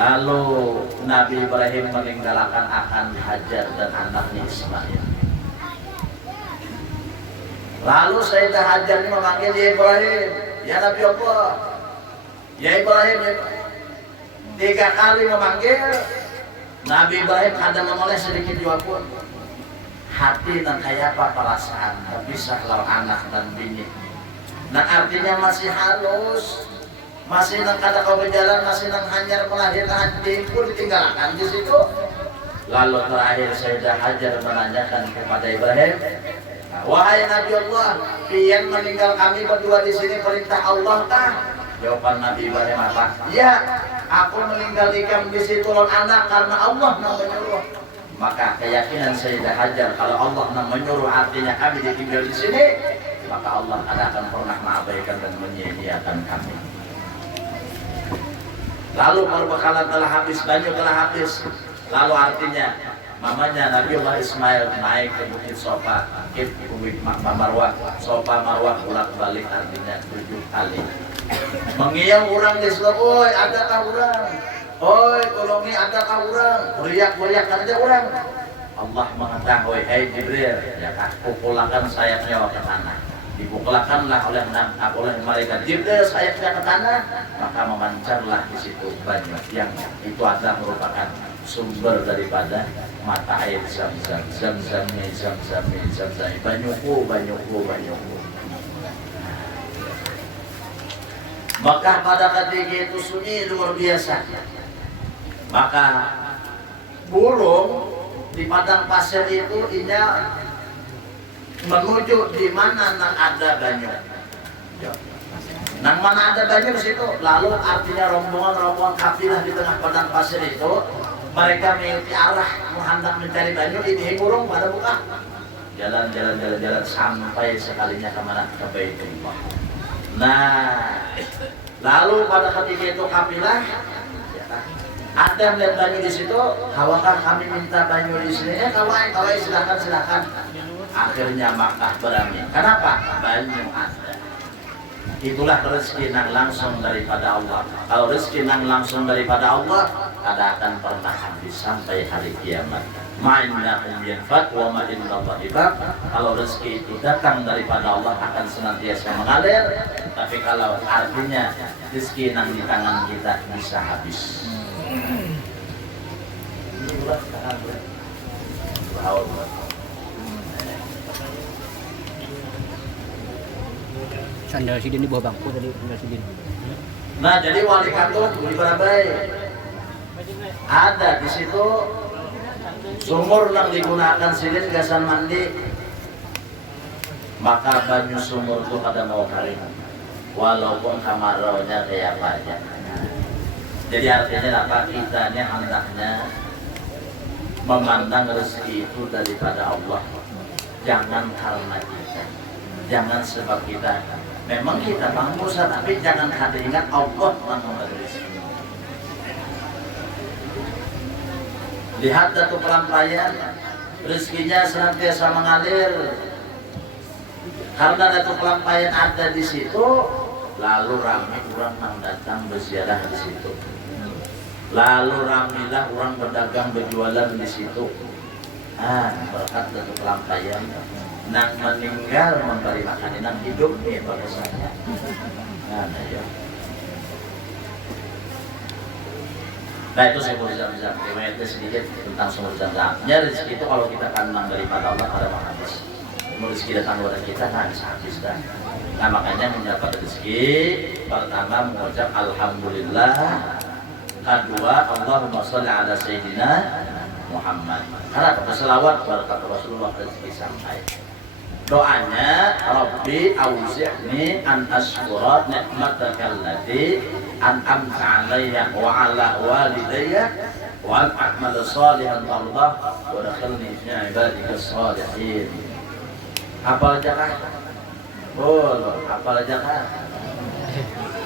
Lalu Nabi Ibrahim meninggalkan akan Hajar dan anaknya Ismail. Lalu Sayyidah Hajar ini memanggil ya Ibrahim, ya Nabi Allah, ya Ibrahim, ya Ibrahim. 3 kali memanggil. Nabi Ibrahim ada menoleh sedikit juga pun. Hati dan kayak apa perasaan, bisa kalau anak dan bini. Dan artinya masih halus, masih nang kada kau berjalan, masih nang hanyar melahirkan pun ditinggalkan di situ. Lalu terakhir Sayyidah Hajar menanyakan kepada Ibrahim, wahai Nabi Allah, pian meninggal kami berdua di sini perintah Allah kah? Jawaban Nabi Ibrahim apa? Ya, aku meninggal ikam di situ anak karena Allah yang menyuruh. Maka keyakinan Sayyidah Hajar kalau Allah yang menyuruh artinya kami ditinggal di sini, maka Allah akan pernah mengabaikan dan menyia-nyiakan kami. Lalu perbekalan telah habis, banyu telah habis. Lalu artinya mamanya Nabiullah Ismail naik ke bukit Sofa, ke bukit Marwah, Sofa Marwah bolak-balik artinya 7 kali. Mengiang orang di sebelah, oi adakah orang? Oi tolongi adakah orang? Beriak-beriak ada orang. Allah mengetahui, hai Jibril, ya kan, pukulkan sayapnya ke tanah. Dipukulkanlah oleh malaikat Jibril sayapnya ke tanah, maka memancarlah di situ banyu yang itu adalah merupakan sumber daripada mata air zam-zam, banyuku. Maka pada ketika itu sunyi luar biasa. Maka burung di padang pasir itu inya menuju di mana nang ada banyu. Nang mana ada banyu di situ. Lalu artinya rombongan kafilah di tengah padang pasir itu, mereka mengikuti arah menghendak mencari banyu. Ini burung pada buka. Jalan sampai sekalinya kemana? Ke Baitullah. Nah, lalu pada ketika itu kafilah ada melihat banyu di situ. Kawakah kami minta banyu di sini? Kawai silakan. Akhirnya Makkah berani. Kenapa? Banyu ada. Itulah rezeki yang langsung daripada Allah. Kalau rezeki yang langsung daripada Allah, tidak akan pernah habis sampai hari kiamat. Ma'innakum yanfat wa ma'innallahi baq. Kalau rezeki itu datang daripada Allah akan senantiasa mengalir. Tapi kalau artinya rezeki yang di tangan kita bisa habis. Sandal sidin di bawah bangku tadi, sandal sidin. Nah, jadi wali katun di Barabai ada di situ sumur yang digunakan sidin gasan mandi. Maka banyu sumur itu kada mau kering, walaupun kamaraunya kayak apa aja. Jadi artinya apa? Kita ini hendaknya memandang rezeki itu daripada Allah. Jangan karena kita, jangan sebab kita. Memang kita bangsa, tapi jangan ada ingat Allah yang memberi rezeki. Lihat datu pelampaian, rezekinya senantiasa mengalir. Karena datu pelampaian ada di situ, lalu ramai orang yang datang berziarah di situ. Lalu ramilah orang berdagang berjualan di situ. Berkat datu pelampaian. Nang meninggal memberi makan, nang hidup nih bagaimana? Ya. Nah itu saya bisa riwayat sedikit tentang sumber zam-zamnya. Rezeki itu kalau kita kandang daripada Allah pada habis. Rezeki datang kepada kita kan habis dah. Nah makanya mendapat rezeki pertama mengucap alhamdulillah. Kedua Allahumma sholli ala sayyidina Muhammad. Karena berselawat berkat Rasulullah rezeki sampai. Doanya Rabbi auzi'ni an ashkura ni'mataka allati an'amta 'alayya wa 'ala walidayya wa an a'mala shalihan tardah wa adkhilni fi 'ibadika shalihin. Apa aja kah? Oh, apa aja kan?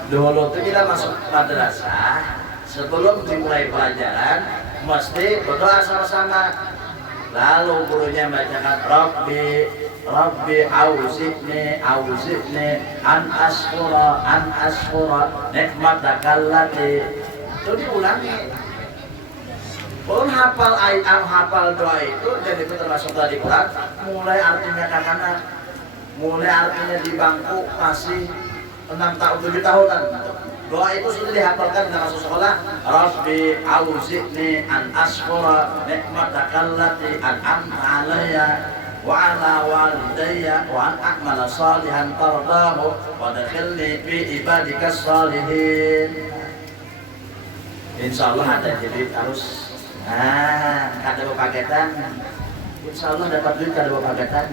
Dulu tuh kita masuk madrasah, sebelum dimulai pelajaran, mesti berdoa sama-sama. Lalu gurunya bacakan Rabbi auzi'ni an ashkura nikmatakal lati. Itu diulangi. Pun hafal ayat, hafal doa itu, jadi itu termasuk tadi Quran. Mulai artinya kakana, mulai artinya di bangku masih 6 tahun 7 tahunan. Doa itu sudah dihafalkan dalam masuk sekolah. Rabbi auzi'ni an ashkura nikmatakal lati an'amta alayya wa ala walidayya wa an a'mala salihan tardahu wa dakhilni fi ibadikas salihin. Insyaallah ada jadi harus kada paketan. Insyaallah dapat duit kada paketan.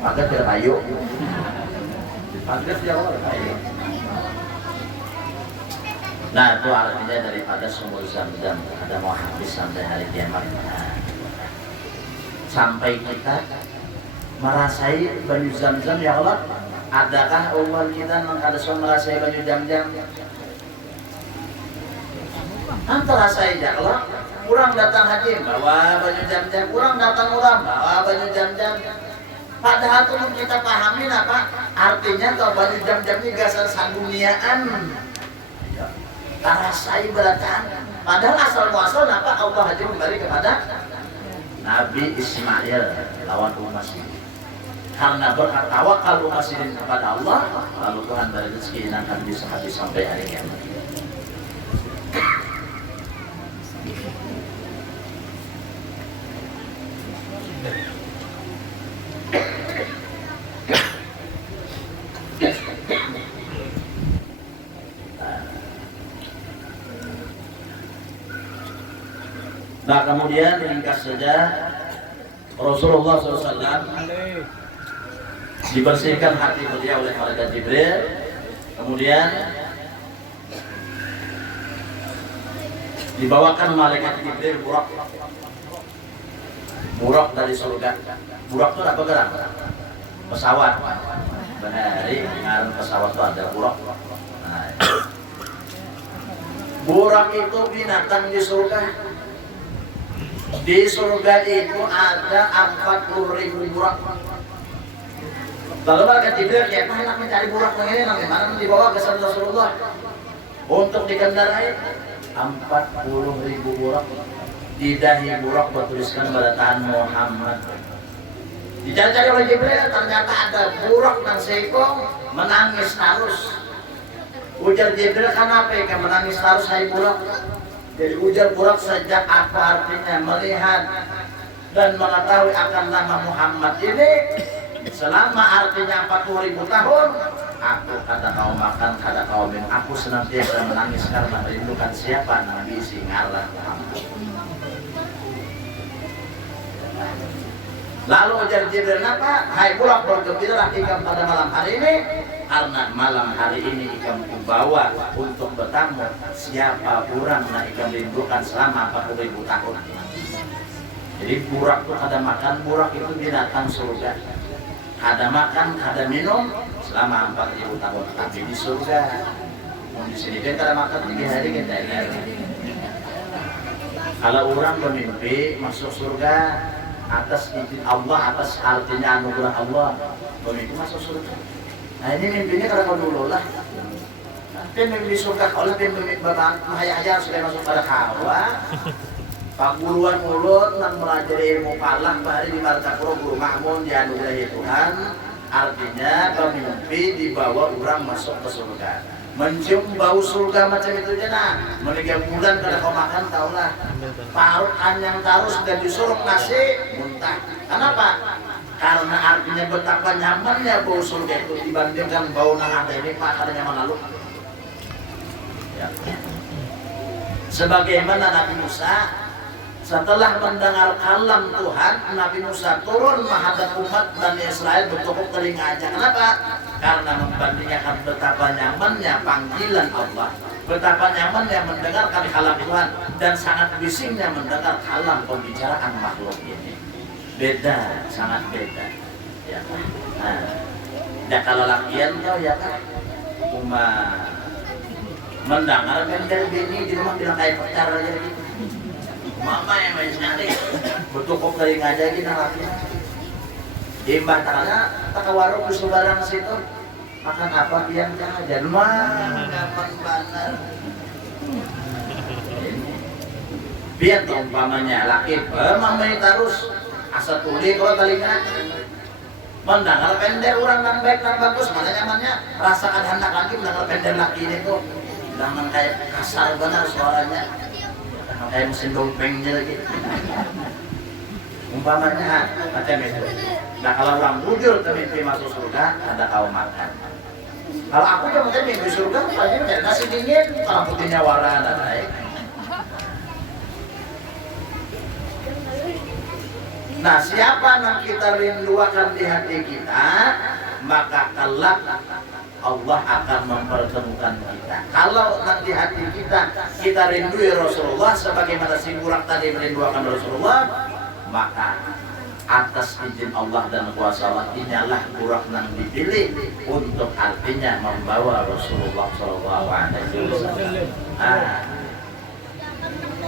Paket tidak payu. Paket ya payu. Nah itu artinya daripada sumur Zam-Zam ada mau habis sampai hari kiamat. Sampai kita merasai banyu Zam-Zam ya Allah. Adakah Allah kita kada merasai banyu Zam-Zam? Antara saya ya Allah. Kurang datang haji bawa baju Zam-Zam, kurang datang orang bawa baju Zam-Zam. Padahal tuh kita pahamin apa artinya kalau baju Zam-Zam ini gasar sanduniaan. Tarasai beratan. Padahal asal muasal apa Allah haji memberi kepada Nabi Ismail lawan Umasih. Karena berkat tawakal Umasih kepada Allah, lalu Tuhan beri rezeki akan bisa habis sampai hari kiamat. Nah kemudian ringkas saja Rasulullah SAW dibersihkan hati beliau oleh malaikat Jibril, kemudian dibawakan malaikat Jibril burak dari surga. Burak itu apa gerak? Pesawat. Bahari dengan pesawat itu ada burak. Nah, burak itu binatang di surga. Di surga itu ada 40.000 burak. Lalu malaikat Jibril ya, enak mencari burak ini bagaimana dibawa ke Rasulullah untuk dikendarai 40.000 burak. Di dahi burak bertuliskan barataan Muhammad. Dicari-cari oleh Jibril, ternyata ada burak dan seekor menangis terus. Ujar Jibril, kenapa ya menangis terus hai burak? Jadi ujar burak sejak apa artinya melihat dan mengetahui akan nama Muhammad ini selama artinya 40.000 tahun. Aku kada kau makan, kada kau minum. Aku senantiasa menangis karena merindukan siapa Nabi Singaran Muhammad. Lalu ujar Jibril, apa? Hai burak bergembira ikam pada malam hari ini, karena malam hari ini ikam kubawa untuk bertamu siapa orang nak ikam rindukan selama 40.000 tahun. Jadi burak itu ada makan, burak itu binatang surga. Ada makan, ada minum selama 40.000 tahun. Tapi di surga, di sini kita ada makan 3 hari kita ingat. Kalau orang bermimpi masuk surga atas izin Allah, atas artinya anugerah Allah, bermimpi masuk surga. Nah ini mimpinya karena dulu lah. Tapi mimpi surga, kalau mimpi bapak mahaya sudah masuk pada Hawa. Pak guruan mulut nang melajari ilmu falak bahari di Martapuro Guru Mahmun dianugerahi Tuhan. Artinya bermimpi dibawa orang masuk ke surga. Mencium bau surga macam itu aja nah. Menikah bulan kada kau makan taulah. Parut anyang tarus dan disuruh nasi muntah. Kenapa? Karena artinya betapa nyamannya bau surga itu dibandingkan bau nang ada ini pak ada nyaman lalu. Ya. Sebagaimana Nabi Musa setelah mendengar kalam Tuhan, Nabi Musa turun menghadap umat Bani Israel bertukuk telinga aja. Kenapa? Karena membandingkan betapa nyamannya panggilan Allah, betapa nyamannya mendengarkan kalam Tuhan, dan sangat bisingnya mendengar kalam pembicaraan makhluk ini. Beda, sangat beda. Ya. Nah, Ya kalau lakian tuh ya kan cuma mendengar dari bini di rumah bilang kayak pacar aja gitu. Mama yang main sekali, betul kok dari ngajak kita lakian. Imbah taknya tak ke warung di Subarang situ makan apa yang jangan mah gampang banget. Biar umpamanya laki mamanya terus asa tuli kalau telinga mendengar pendek orang yang baik dan bagus mana nyamannya rasakan hendak lagi mendengar pendek laki ini kok jangan kayak kasar benar suaranya kayak mesin dompengnya lagi umpamanya macam itu. Nah kalau orang bujur mimpi masuk surga ada kau makan. Kalau aku yang mungkin mimpi surga pasti udah nasi dingin kalau putihnya warna ada naik. Nah siapa yang kita rindukan di hati kita maka kelak Allah akan mempertemukan kita. Kalau nanti hati kita rindui Rasulullah sebagaimana si burak tadi merindukan Rasulullah, maka atas izin Allah dan kuasa Allah inyalah burak yang dipilih untuk artinya membawa Rasulullah SAW.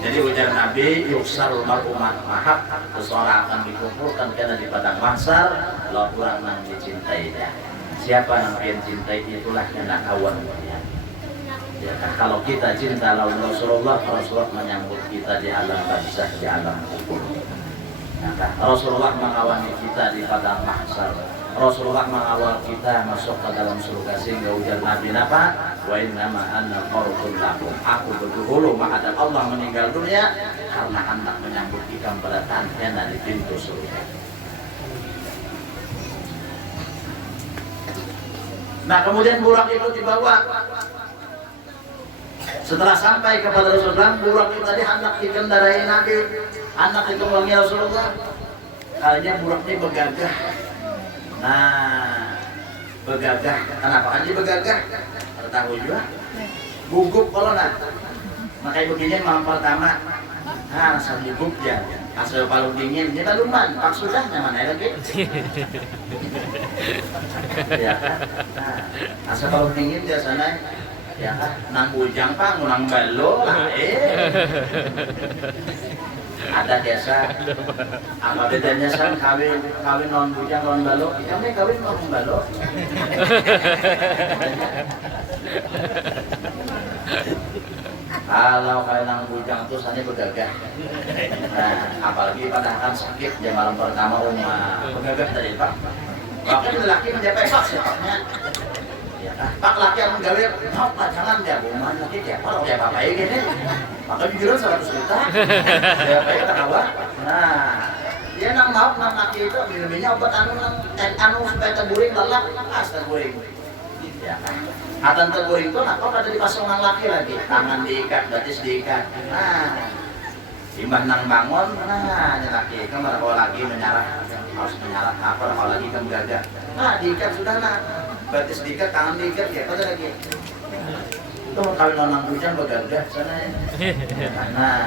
Jadi ujar Nabi, yuksarul mar'umat mahab, seseorang akan dikumpulkan karena di padang mahsyar, kalau orang yang dicintainya. Siapa yang pengen cintai itulah yang nak kawan dia. Ya, kalau kita cinta lawan Rasulullah menyambut kita di alam barzakh, di alam kubur. Nah, Rasulullah mengawani kita di padang mahsyar. Rasulullah mengawal kita masuk ke dalam surga sehingga ujar Nabi apa? Wa innama anna qarbun lakum. Aku berdahulu menghadap Allah meninggal dunia karena hendak menyambut kita pada tanda di pintu surga. Nah kemudian burak itu dibawa. Setelah sampai kepada Rasulullah, burak itu tadi hendak dikendarai Nabi, hendak ditunggangi Rasulullah. Kayaknya burak ini bergagah. Nah, bergagah. Kenapa kan dia bergagah? Tahu juga. Gugup kalau nak. Makanya begini malam pertama. Nah, asal gugup ya. Asal paling dingin. Dia luman. Pak sudah nyaman lagi. Ya kan? Nah, asal paling dingin biasanya. Ya kan? Nang bujang pak, nang balo lah. Ada biasa apa bedanya san kawin non bujang non balo kami kawin non balo kalau kawin non bujang itu sannya bergagah. Nah apalagi pada kan sakit jam malam pertama rumah bergagah tadi pak bahkan lelaki mencapai pak sepaknya ya kan pak laki yang menggawe pak jangan dia rumah lagi dia kalau dia apa gini maka jujuran 100 juta ya kayak ketawa. Nah dia nang maaf nang kaki itu minumnya obat anu supaya terguring lelak terguring ya kan atan terguring itu nah kok ada dipasang nang laki lagi tangan diikat batis diikat. Nah simbah nang bangun nah laki kan kalau lagi menyarah harus menyarah apa kalau lagi kan gagah nah diikat sudah nah batis diikat tangan diikat ya pada lagi itu kalau nonang hujan bergagah sana ya. Nah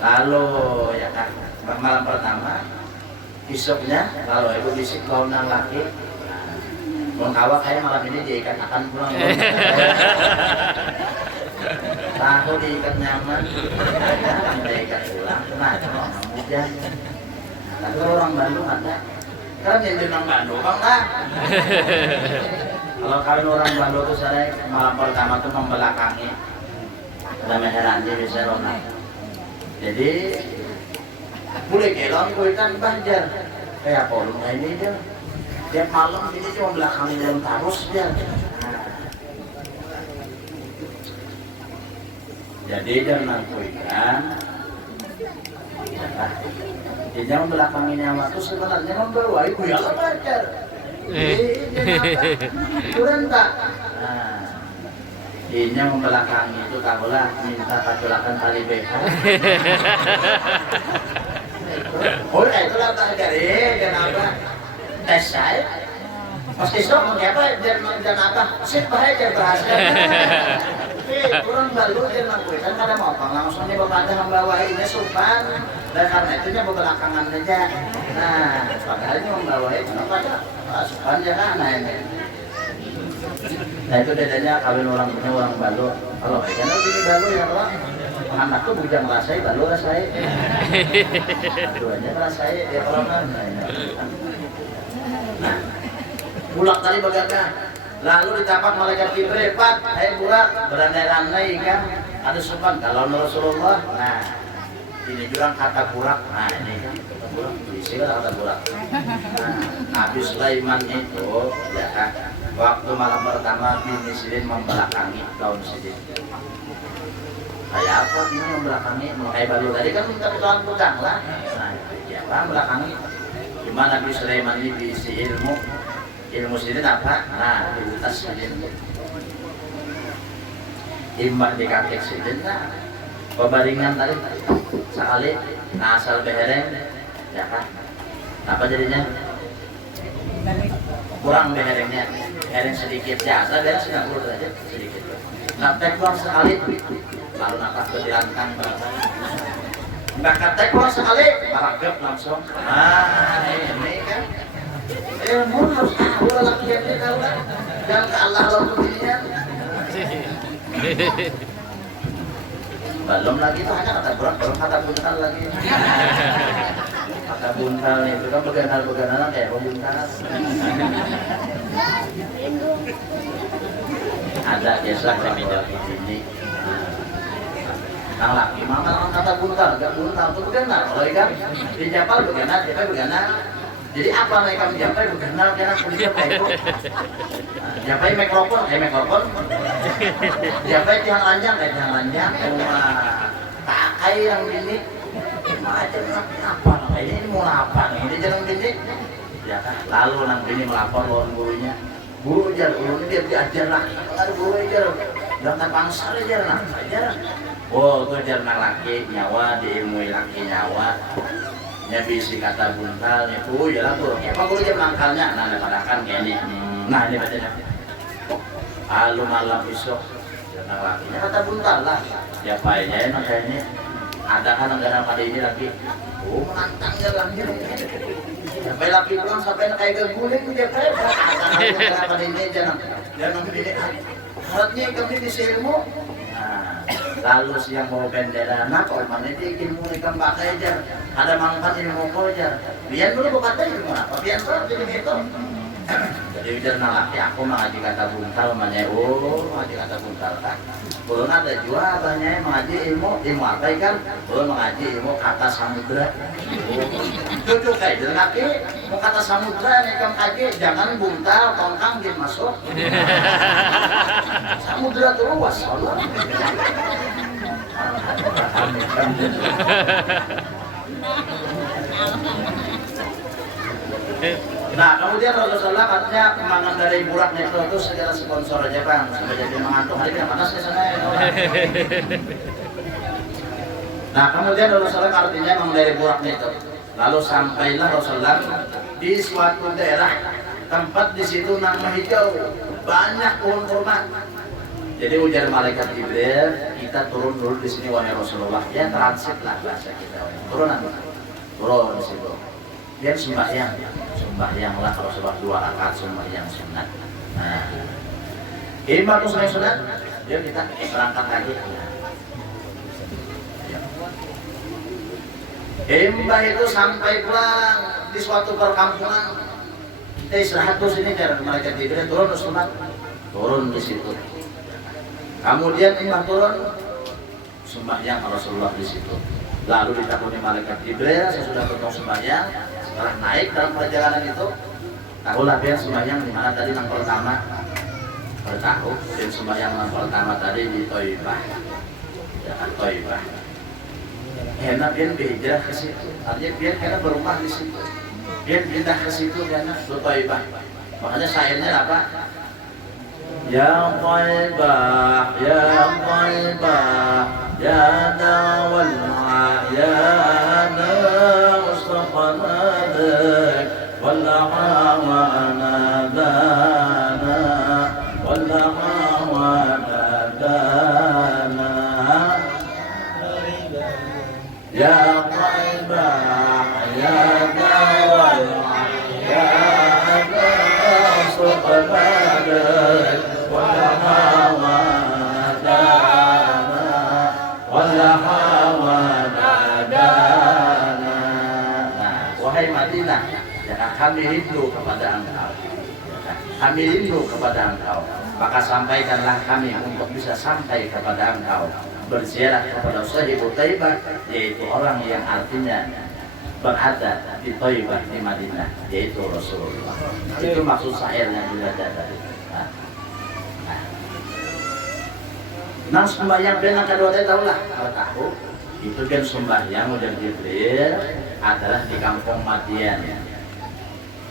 kalau ya kan malam pertama besoknya kalau ibu bisik kau nang laki mengawak kayak malam ini diikat akan pulang tahu diikat nyaman diikat pulang nah kalau nang hujan tapi orang Bandung ada kan yang jenang Bandung bang lah. Kalau kawin orang Bandung itu saya malam pertama itu membelakangi ada meheranji bisa Ronald. Jadi boleh kelon kuitan banjar kayak polong ini dia tiap malam ini cuma belakangi dalam terus dia. Jadi jangan kuitan dia jangan belakanginya waktu sebenarnya membawa ibu ya banjar. Kurang tak? Nah, ini yang membelakangi itu tahulah minta paculakan tali BH. Oh, itulah tak dari kenapa? Tes saya. Pas besok mengapa dan apa? Sip bahaya bahasa. Kurang baru dia lakukan kada mau langsung nih bapak ada membawa ini sopan dan karena itunya belakangan aja. Nah, padahal ini membawa itu kenapa ada sopan ya kan? Nah ini Nah itu bedanya kawin orang punya orang balu. Kalau jangan bini balu ya kalau anak tuh bujang rasai balu rasai. Duanya rasai ya kalau mana. Nah, bulak tadi bagaimana? Lalu ditapak malaikat Jibril, Pak, burak berandai-andai kan ada sopan kalau Rasulullah. Nah, ini jurang kata burak. Nah, ini kan kata burak, isi kata burak. Nah, Nabi Sulaiman itu ya kan waktu malam pertama bini Sidin membelakangi daun Sidin. Kayak apa ini membelakangi? Kayak baru tadi kan minta pecahan pedang lah. Nah, ya apa membelakangi? Gimana Nabi Sulaiman ini diisi ilmu Sidin apa? Nah, di utas Sidin. Imbah di kaki Sidin lah. Pebaringan tadi sekali asal behereng ya kan? Apa jadinya? Kurang beherengnya. Hereng sedikit ya, asal beres 90 aja sedikit. Sampai kurang sekali, lalu nafas berlantang. Nggak kata kurang sekali, baragep langsung. Nah, ini kan. Ilmu harus tahu lelaki yang dia tahu kan. Jangan ke Allah lalu dunia. Belum lagi itu hanya kata berat, belum kata buntal lagi. Kata buntal itu kan beganal-beganal kayak buntal. Ada biasa kalau ini. Nah, laki mama kan kata buntal, gak buntal itu beganal. Kalau ikan di Japal beganal, Japal beganal. Jadi apa mereka menjampai beganal karena kulitnya kayak itu. Jampai mikrofon, mikrofon. Jampai tiang lanjang, tiang lanjang. Pakai yang ini. Macam apa? Ini mau apa nih? Ini jangan gini. Ya kan? Lalu nang ini melapor lawan gurunya. Guru ajar, guru ini dia diajar lah. Ada guru ajar. Jangan pangsal ajar nah, ajar. Oh, itu ajar nang laki nyawa, diilmui laki nyawa. Nya bisi kata buntal itu ya lah guru. Apa guru aja mangkalnya? Nah, dapatkan kayak ini. Nah, ini bacanya. Lalu malam besok nang lakinya kata buntal lah. Ya payahnya nang kayaknya ada kan negara pada ini lagi. Oh, menantangnya lagi. Sampai laki pulang sampai kayak keguling dia kayak ada pada ini jangan ini harapnya kami di ilmu. Nah, lalu siang mau bendera nak kalau mana dia ingin mulai kembang aja. Ada manfaat ilmu kau aja. Biar dulu bukan tadi gimana? Biar tuh jadi gitu. Jadi ujar laki aku mengaji kata buntal namanya. Oh, mengaji kata buntal kan. Belum ada juga banyak mengaji ilmu apa kan? Belum mengaji ilmu kata samudra. Itu kayak jadi laki mau kata samudra nih kamu kaji jangan buntal tongkang dia masuk. Samudra tuh luas Allah. Nah kemudian Rasulullah katanya kemangan dari burak itu segala sponsor aja bang sampai jadi mengantuk hari ini panas di sana ya. Nah kemudian Rasulullah artinya memang dari burak itu lalu sampailah Rasulullah di suatu daerah tempat di situ nama hijau banyak pohon kurma. Jadi ujar malaikat Jibril kita turun dulu di sini wahai Rasulullah ya transit lah bahasa kita turun di situ. Dia sembahyanglah kalau sebab 2 rakaat sembahyang sunat. Nah, imam tuh sembahyang sunat, dia kita berangkat lagi. Imam itu sampai pulang di suatu perkampungan. Kita istirahat tuh sini jalan malaikat Jibril turun ke sunat, turun di situ. Kemudian imam turun sembahyang Rasulullah di situ. Lalu ditakuni malaikat Jibril sesudah tutup sembahyang. Setelah naik dalam perjalanan itu, tahulah dia sembahyang di mana tadi yang pertama bertahu dan sembahyang yang pertama tadi di Thaifah, ya kan Thaifah. Enak dia berhijrah ke situ, artinya dia karena berumah di situ, dia pindah ke situ karena di Thaifah. Makanya syairnya apa? Ya Thaifah, ya Thaifah, ya Nawal Ma'yana Mustafa والعوانا دانا والعوانا دانا يا طيبة يا دول يا ناس قبالك hawadana. Nah, wahai Madinah, ya kan, kami rindu kepada engkau, ya kan, kami rindu kepada engkau, maka sampaikanlah kami untuk bisa sampai kepada engkau, berziarah kepada Sahibul Taibah, yaitu orang yang artinya berada di Taibah, di Madinah, yaitu Rasulullah. Itu maksud syairnya juga tadi. Nang sembahyang benang kedua tadi tahulah, kalau tahu itu kan sembahyang udah Jibril adalah di kampung Madian.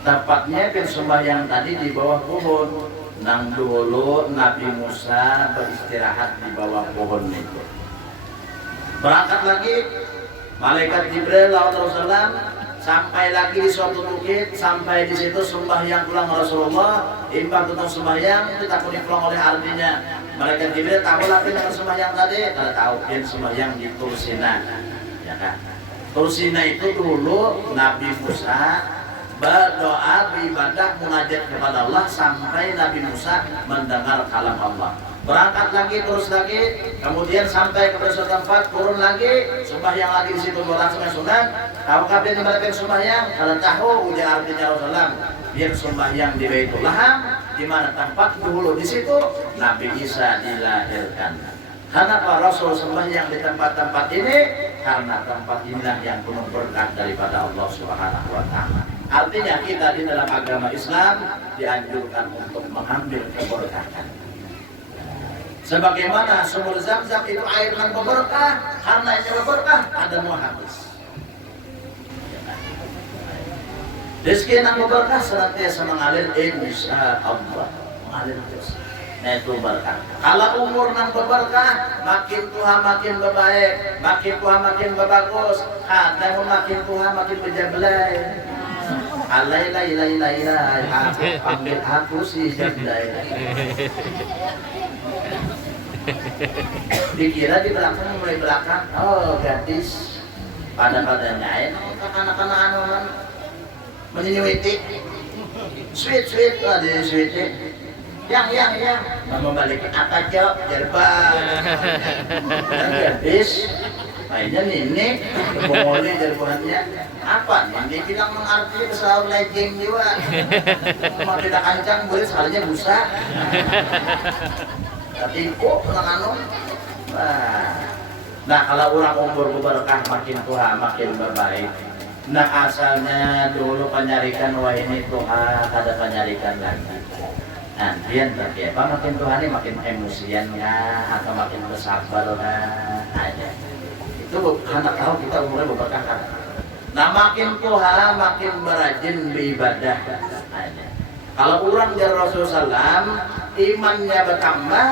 Tepatnya kan sembahyang tadi di bawah pohon. Nang dulu Nabi Musa beristirahat di bawah pohon itu. Berangkat lagi malaikat Jibril Rasulullah sampai lagi di suatu bukit, sampai di situ sembahyang pulang Rasulullah, imbang tentang sembahyang itu takut dipulang oleh artinya. Malaikat Jibril tahu lagi dengan sembahyang tadi, kalau tahu dia sembahyang di Tursina, ya kan? Tursina itu dulu Nabi Musa berdoa, beribadah, munajat kepada Allah sampai Nabi Musa mendengar kalam Allah. Berangkat lagi, terus lagi, kemudian sampai ke suatu tempat, turun lagi, sembahyang lagi di situ berlangsung sunat. Tahu kapan dimana sembahyang? Kalau tahu, ujar artinya Rasulullah. Dia sembahyang di Baitul Laham, di mana tempat dulu di situ Nabi Isa dilahirkan. Kenapa Rasul sembahyang di tempat-tempat ini? Karena tempat inilah yang penuh berkat daripada Allah Subhanahu wa Ta'ala. Artinya kita di dalam agama Islam dianjurkan untuk mengambil keberkahan. Sebagaimana sumur Zam-Zam itu air yang berberkah, karena ini berberkah ada muhabis. Rezeki yang berberkah senantiasa mengalir insya Allah, mengalir terus. Nah itu berkah. Kalau umur yang berberkah, makin tua makin berbaik, makin tua makin berbagus. Kadang makin tua makin berjablay. Alai, panggil aku si jablay. Dikira di belakang, mulai belakang, oh gadis pada nyain, anak-anak anuan menyuiti, sweet, ada sweet, yang, mau balik apa cok, jerban, dan gadis, mainnya ini, boleh jerbannya, apa nih? Dia bilang mengarti selalu legging juga, mau tidak kancang boleh sekalinya busa. Tapi kok anu, nah kalau orang umur berkah makin tua makin berbaik. Nah asalnya dulu penyarikan wah ini Tuhan ada penyarikan lagi. Nah dia apa makin Tuhan ini makin emosian nggak atau makin bersabar aja. Itu anak tahu kita umurnya berkah kan. Nah makin Tuhan makin berajin beribadah aja. Kalau orang dari Rasulullah imannya bertambah,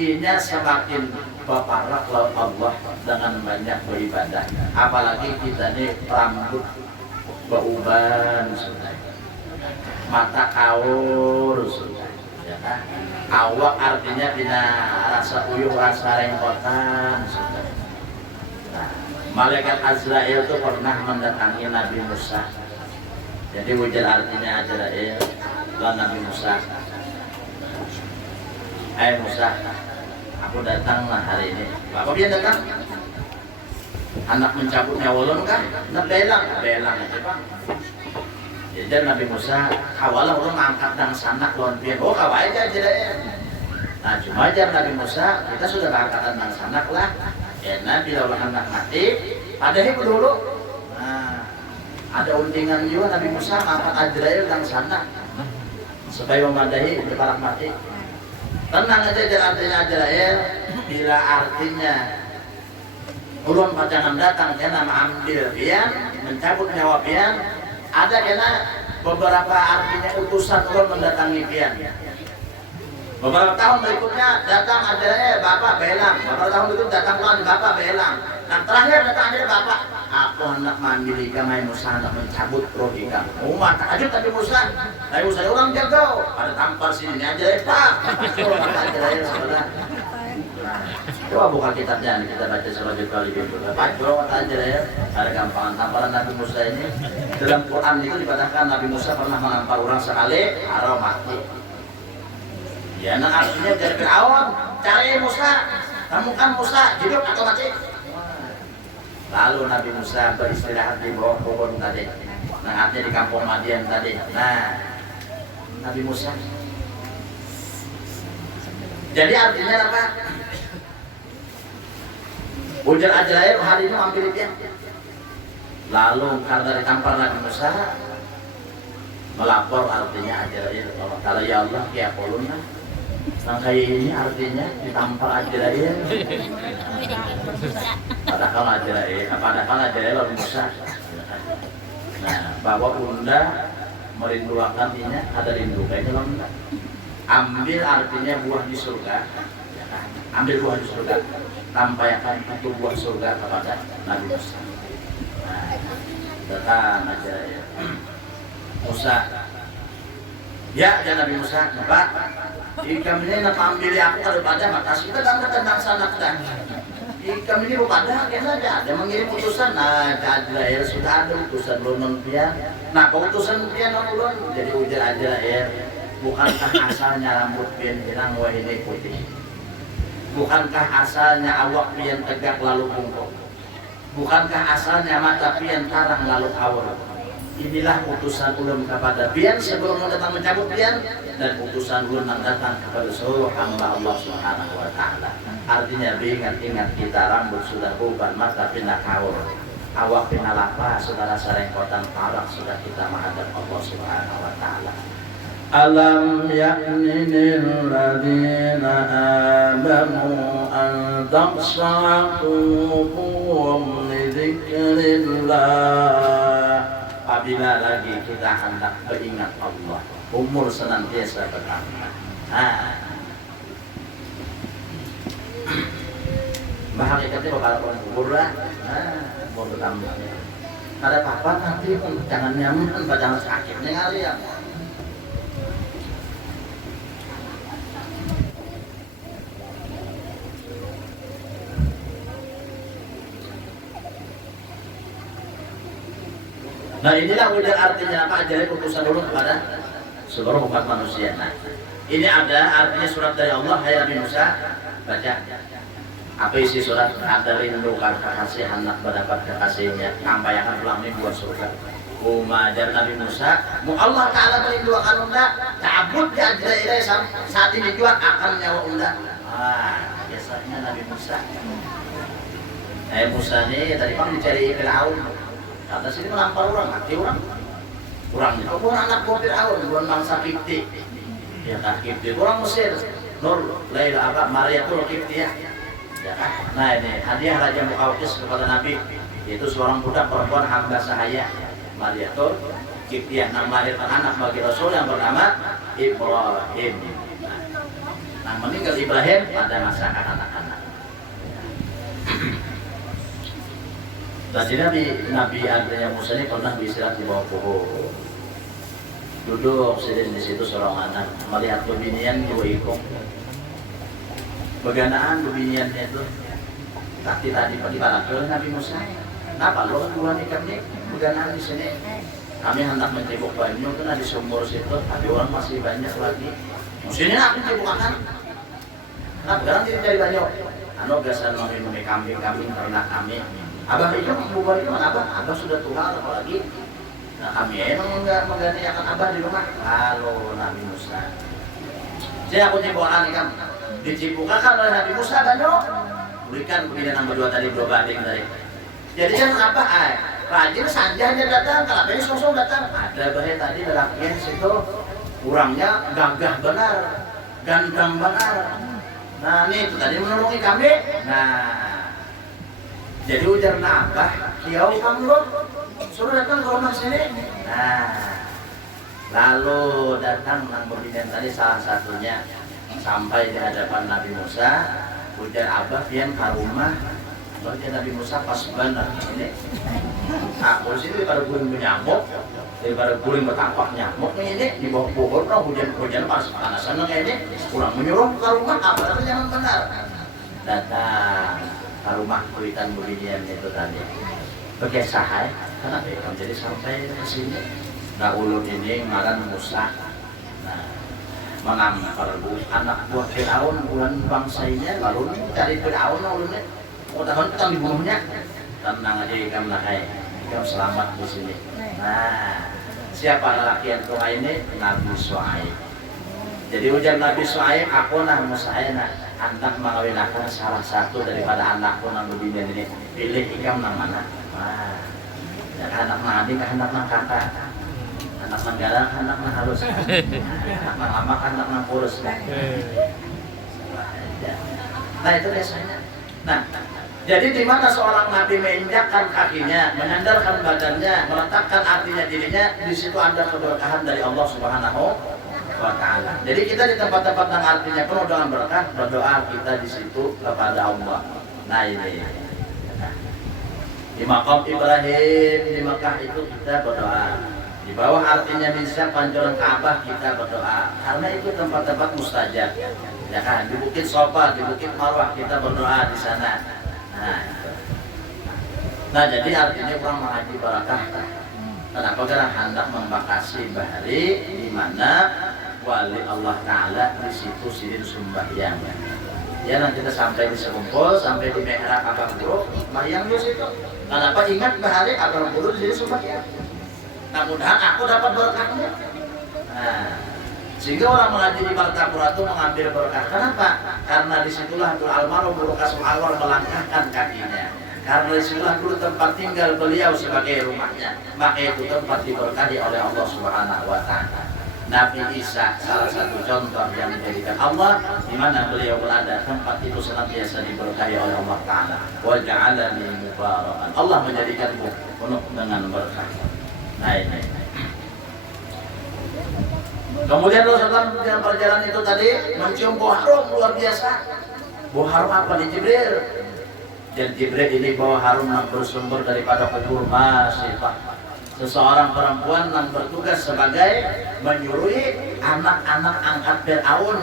inya semakin berparak laut Allah dengan banyak beribadah. Apalagi kita ini rambut beruban, mata kaur, ya kan? Awak artinya bina rasa uyuh, rasa rengkotan. Nah, malaikat Azrail itu pernah mendatangi Nabi Musa. Jadi wujud artinya Azrail lawan Nabi Musa. Musa, aku datanglah hari ini. Bapak dia datang. Anak mencabut nyawalun kan? Belang aja bang. Jadi Nabi Musa, kawalah orang angkat dan sanak lawan pian. Oh kawai aja deh. Nah cuma aja Nabi Musa, kita sudah angkatan dan sanak lah. Nabi lawan anak mati, ada hidup dulu. Nah, ada undingan juga Nabi Musa angkat Azrail dan sanak supaya memadahi berparak mati. Tenang aja artinya Azrail, bila artinya ulun pacangan datang kena mengambil pian, mencabut nyawa pian, ada kena beberapa artinya utusan ulun mendatangi pian. Beberapa tahun berikutnya datang Azrail, bapak belang. Beberapa tahun berikutnya datang lagi bapak belang. Nah terakhir datang Azrail, bapak, aku hendak mengambil ikan Musa hendak mencabut roh ikan. Umat takjub tadi Musa. Nabi Musa orang jago. Ada tampar sini Azrail pak. Azrail sebelah. Coba buka kitabnya kita baca selajut kali itu. Baca Azrail. Ada gampangan tamparan Nabi Musa ini. Dalam Quran itu dikatakan Nabi Musa pernah menampar orang sekali, arah mati. Ya, nah artinya dari Fir'aun cari Musa, temukan Musa hidup atau mati. Lalu Nabi Musa beristirahat di bawah pohon tadi, nangatnya di kampung Madian tadi. Nah, Nabi Musa. Jadi artinya apa? Hujan Azrail hari ini hampir dia. Lalu karena ditampar Nabi Musa melapor, artinya Azrail kalau ya Allah kayak poluna. Nah kayak ini artinya ditampar Azrail. Padahal Azrail Nabi Musa. Nah, bahwa Unda merinduakan ini ada rindu kayak dalam Unda. Ambil artinya buah di surga. Ambil buah di surga. Tampaikan itu buah surga kepada Nabi Musa. Nah, datang Azrail. Musa. Ya, Nabi Musa, Pak. Ikam ini nak ambil aku kalau pada maka kita dan tentang sana kita. Ikam ini pada kayak saja ada mengirim utusan. Nah, Azrail sudah ada utusan ulun pian. Nah, utusan pian ulun jadi ujar Azrail. Bukankah asalnya rambut pian hilang wah ini putih? Bukankah asalnya awak pian tegak lalu bungkuk? Bukankah asalnya mata pian tarang lalu awal? Inilah utusan ulun kepada pian sebelum datang mencabut pian, dan utusan ulun yang datang kepada seluruh hamba Allah Subhanahu wa taala. Artinya ingat kita rambut sudah uban, mata pindah kaur, awak pindah lapa, saudara sarengkotan tarak sudah kita menghadap Allah Subhanahu wa taala. Alam ya'ni lil ladzina amanu an taqsha'a qulubuhum li dzikrillah. Apabila lagi kita hendak beringat Allah, umur senantiasa bertambah. Hakikatnya bakal umur lah, umur bertambah. Ada apa-apa nanti jangan nyaman, jangan sakitnya kali ya. Nah inilah udah artinya apa ajaran utusan dulu kepada seluruh umat manusia. Nah ini ada artinya surat dari Allah. Hai Nabi Musa, baca apa isi surat? Ada rindu karena kasih anak mendapat kekasihnya, sampai akan pulang ini buat surga. Umajar Nabi Musa, mu Allah Taala merindukan unda, cabut di Azrail saat ini juga akan nyawa unda. Biasanya Nabi Musa. Musa ini tadi kan dicari Fir'aun. Kata sini melampau orang, mati orang. Orangnya, anak buah Fir'aun, bukan bangsa Kipti. Ya kan, Kipti, orang Mesir. Nur, Laila, apa, Mariatul Kipti ya. Ya kan? Nah ini, hadiah Raja Muqawqis kepada Nabi. Itu seorang budak perempuan hamba sahaya. Mariatul Kipti, yang melahirkan anak bagi Rasul yang bernama Ibrahim. Nah, meninggal Ibrahim pada masa anak-anak. Tadi Nabi Adrian Musa ini pernah beristirahat di bawah pohon. Duduk sedang di situ seorang anak melihat bebinian dua ikung. Beganaan bebiniannya itu tadi pagi ke Nabi Musa. Kenapa lo dua ikan ini beganaan di sini? Kami hendak mencebok banyu kan di sumur situ, tapi orang masih banyak lagi. Musim ini aku cebok akan. Kenapa nanti cari banyu? Anu biasa minum kambing ternak kami. Abah itu bubar itu mana Abah sudah tua apalagi. Nah kami emang enggak mengganti akan Abah di rumah. Lalu Nabi Musa. Saya aku cipukan ikan. Dicipukan oleh Nabi Musa banyak. Berikan kemudian nomor 2 tadi dua banding tadi. Jadi kan apa? Rajin sanjanya datang, kalau ini sosok datang. Ada bahaya tadi lelakian situ kurangnya gagah benar, ganteng benar. Nah ini itu tadi menolongi kami. Nah. Jadi ujar Abah, kiau kamu lo, suruh datang ke rumah sini. Nah, lalu datang Lamborghini tadi salah satunya sampai di hadapan Nabi Musa. Ujar Abah pian ke rumah, lalu Nabi Musa pas benar ini. Aku sini daripada guling menyamuk, daripada guling bertampak nyamuk ini di bawah pohon, hujan pas panasan ini kurang menyuruh ke rumah Abah jangan benar. Datang rumah kulitan beginian itu tadi pakai sahai karena mereka jadi sampai ke sini. Nah ulun ini ngaran Musa. Nah mengampar anak buah Fir'aun bulan bangsanya lalu cari Fir'aun ulunnya mau tahun kita dibunuhnya. tenang aja ikam lahai, ikam selamat di sini. Nah, siapa lelaki yang tua ini? Nabi Shu'aib. Jadi ujar Nabi Shu'aib, aku nah musa'ina hendak mengawinkan salah satu daripada anakku nang begini ini. Pilih ikam nang mana? Nah, ya anak mandi ke anak nang kakak, anak nang garang, anak nang halus, anak nang amak, anak nang kurus. Nah itu biasanya. Nah, jadi di mana seorang nabi menginjakkan kakinya, menyandarkan badannya, meletakkan artinya dirinya, di situ ada keberkahan dari Allah Subhanahu wa Ta'ala. Jadi kita di tempat-tempat yang artinya penuh dengan berkah, berdoa kita di situ kepada Allah. Nah ini. Di makam Ibrahim di Mekah itu kita berdoa. Di bawah artinya bisa pancuran Ka'bah kita berdoa. Karena itu tempat-tempat mustajab. Ya kan, di Bukit Sofa, di Bukit Marwah kita berdoa di sana. Nah, itu. Nah, jadi artinya kurang mengaji barakah. Kenapa? Karena hendak membakasi bahari di mana wali Allah Ta'ala di situ sirin sembahyang. Ya nanti kita sampai di sekumpul, sampai di mihrab Abang Guru, sembahyang di situ. Kenapa? Ingat bahari Abang Guru di situ sembahyang. Nah, mudah-mudahan aku dapat berkahnya. Nah, sehingga orang mengaji di Martapura itu mengambil berkah. Kenapa? Karena disitulah Abdul Almarhum Guru Kasul Anwar melangkahkan kakinya. Karena disitulah dulu tempat tinggal beliau sebagai rumahnya. Maka itu tempat diberkahi oleh Allah Subhanahu wa Ta'ala. Nabi Isa salah satu contoh yang dijadikan Allah, di mana beliau berada, tempat itu senantiasa diberkahi oleh Allah Ta'ala. Wa ja'alani mubarakan. Allah menjadikanmu penuh dengan berkah. Nah ini. Kemudian Rasulullah dalam perjalanan itu tadi mencium bau harum luar biasa. Bau harum apa nih Jibril? Dan Jibril ini bau harum yang bersumber daripada kubur Masifah. Seseorang perempuan yang bertugas sebagai menyurui anak-anak angkat Fir'aun.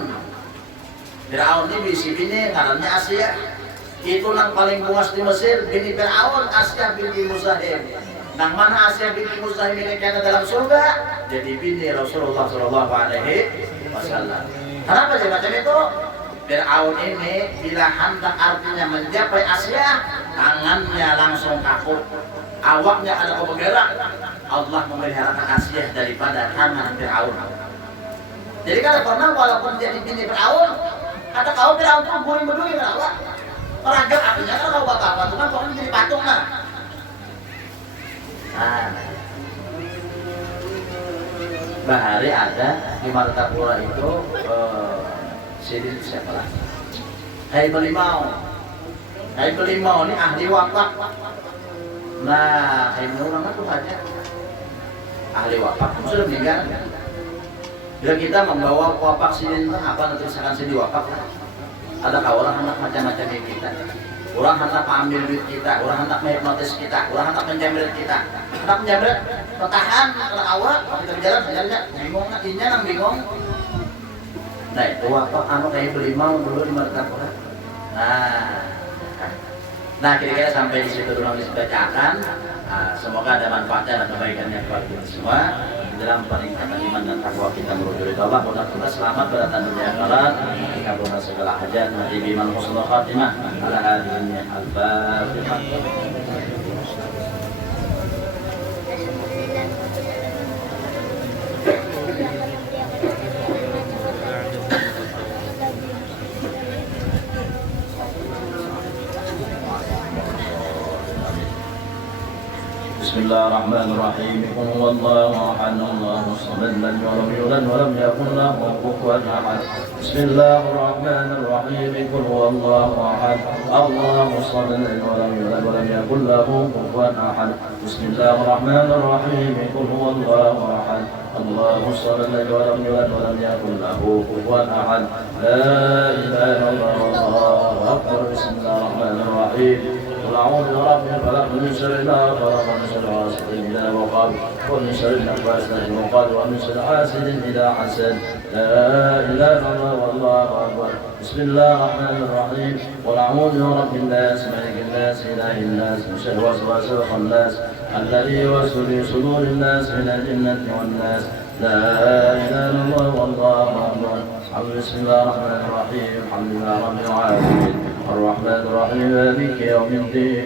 Fir'aun ini bisi bini ngarannya Asia. Itu yang paling buas di Mesir, bini Fir'aun, Asia binti Muzahim. Nang mana Asia binti Muzahim ini kena dalam surga, jadi bini Rasulullah Shallallahu Alaihi Wasallam. Kenapa sih macam itu? Fir'aun ini bila hendak artinya mencapai Asia, tangannya langsung kaku, awaknya ada bergerak. Allah memeliharakan Asia daripada tangan Fir'aun. Jadi kalau pernah walaupun jadi bini Fir'aun, kata kau Fir'aun itu guring berduri kan Allah. Peragam artinya kan kau apa-apa, itu kan pokoknya jadi patung nah. Nah, bahari ada di Martapura itu sini siapa lah? Hai Belimau ini ahli wakaf. Nah, Hai Belimau nama tuh aja ahli wakaf, sudah meninggal. Bila kita membawa wakaf sini apa nanti misalkan sini wakaf, ada orang anak macam-macam yang kita. Orang hendak ambil duit kita, orang hendak menghipnotis kita, orang hendak menjamret kita. Hendak menjamret, bertahan, kalau awal, kalau kita berjalan, bingung, inya nang bingung. Nah itu waktu anu kayak Belimau dulu di Martapura. Nah kira-kira sampai di situ dulu dibacakan. Semoga ada manfaatnya dan kebaikannya kepada kita semua. Dalam peningkatan iman dan takwa kita menuju Allah, mudah-mudahan selamat berdatang dunia akhirat, dikabulkan segala hajat, mati biman husnul khatimah, ala hadhihi al-fatihah. Bismillahirrahmanirrahim. Qul huwallahu ahad, Allahus samad, lam yalid walam yulad walam yakul lahu kufuwan ahad. Bismillahirrahmanirrahim. Qul huwallahu ahad, Allahus samad, lam yalid walam yakul lahu kufuwan ahad. Bismillahirrahmanirrahim. Qul huwallahu ahad, Allahus samad, lam yalid walam yakul lahu kufuwan ahad. La ilaha illallah, Allahu akbar. Bismillahirrahmanirrahim. أعوذ برب الفلق من شر ما خلق ومن شر غاسق إذا وقب ومن شر النفاثات في العقد ومن شر حاسد إذا حسد. لا إله إلا الله والله أكبر. بسم الله الرحمن الرحيم. قل أعوذ برب الناس ملك الناس إله الناس من شر وسواس الخناس الذي يوسوس في صدور الناس من الجنة والناس. لا إله إلا الله والله أكبر. بسم الله الرحمن الرحيم. الحمد لله رب العالمين الرحمن الرحيم مالك يوم الدين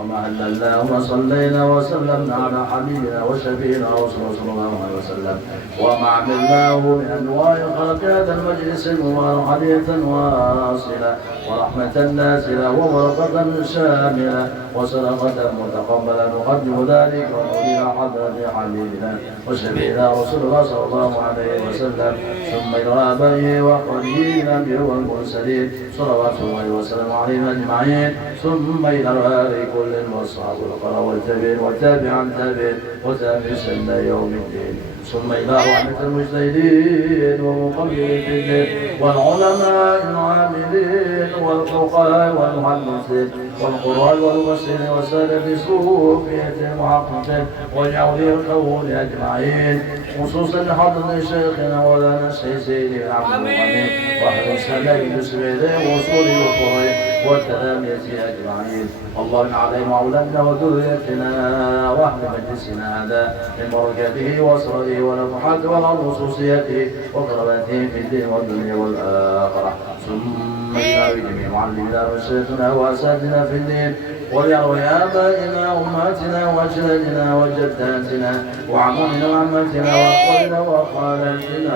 وما هللنا وصلينا وسلمنا على حبيبنا وشفينا صلى الله عليه وسلم وما عملناه من أنواع خلق هذا المجلس المبارك حديثا واصلا ورحمة نازلة وبركة شاملة وصدقة متقبلة نقدم ذلك ونريد حضرة حبيبنا وشفينا رسول الله صلى الله عليه وسلم ثم إلى آبائه وأخوانه الأنبياء والمرسلين صلوات الله وسلامه عليهم أجمعين ثم إلى آل كل والصحاب والقرى والتابعين والتابع التابعين وتابع سنة يوم الدين ثم إلى رحمة المجتهدين ومقلدين في الدين والعلماء العاملين والفقهاء والمحدثين والقراء والمفسرين وسادة الصوفية المحققين وجعل القول أجمعين خصوصا لحضرة شيخنا ولانا الشيخ سيدي عبد الغني وأهل السلام بسبيله وصول وفره والتلاميذ أجمعين اللهم عليهم أولادنا وذريتنا وأهل مجلسنا هذا من بركاته وأسراره ونفحاته وخصوصيته وقربته في الدين والدنيا والآخرة ثم إلى جميع معلمنا وشيخنا وأساتذتنا في الدين وليروي آبائنا وأمهاتنا وأجدادنا وجداتنا وعمومنا وعماتنا وأخواننا وخالاتنا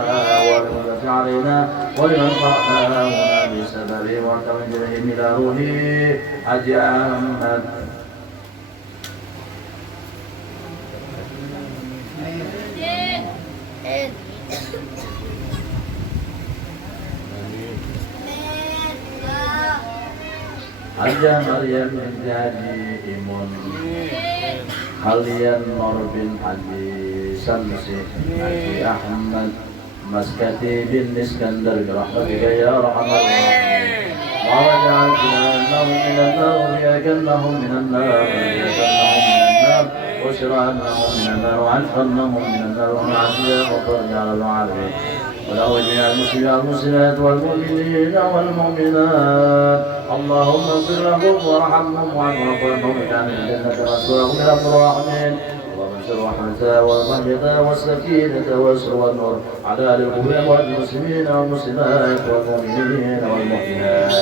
والمدة علينا ولمن قرأنا هنا بسببه وتوجههم إلى روحه حج أحمد Haja Maryam menjadi imun Kalian Nur bin Haji Samsi Haji Ahmad Maskati bin Iskandar Birahmatika ya Rahman Rahim Waja'al kinannahum minan nar Waja'alnahum minan nar Waja'alnahum minan nar Waja'alnahum minan nar Waja'alnahum minan nar Waja'alnahum minan nar وله جميع المسلمين والمسلمات والمؤمنين والمؤمنات اللهم اغفر لهم وارحمهم وعافهم واجعل الجنة مثواهم من الراحمين اللهم انصر رحمته والرحمة والسكينة والسر والنور على القلوب والمسلمين والمسلمات والمؤمنين والمؤمنات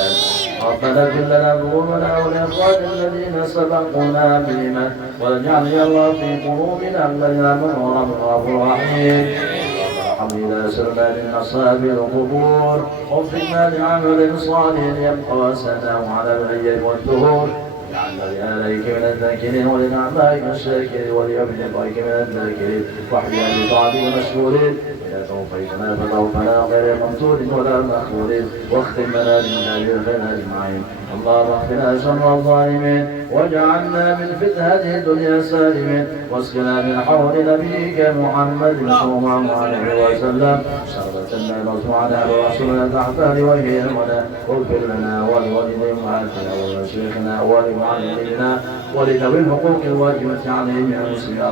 ربنا اغفر لنا ذنوبنا ولإخواننا الذين سبقونا بالإيمان واجعل يا الله في قلوبنا الذين آمنوا رب رحيم إذا سرنا للأصحاب القبور وفقنا لعمل صالح يبقى سناه على الأيام والدهور واجعلنا لآليك من الذاكرين ولنعمائك الشاكرين ولأبنائك من الذاكرين واحيا لطاعتك المشكورين إذا توفيتنا فتوفنا غير مقتول ولا مأخور واختم لنا بالله بالخير أجمعين اللهم اغفر شر الظالمين واجعلنا من فتنة الدنيا سالمين واسقنا من حول نبيك محمد صلى الله عليه وسلم شربة لا نصنعنا برسولنا تحت لوجهنا واغفر لنا ولوالدينا ولشيخنا ولمعلمنا ولذوي الحقوق الواجبة عليهم من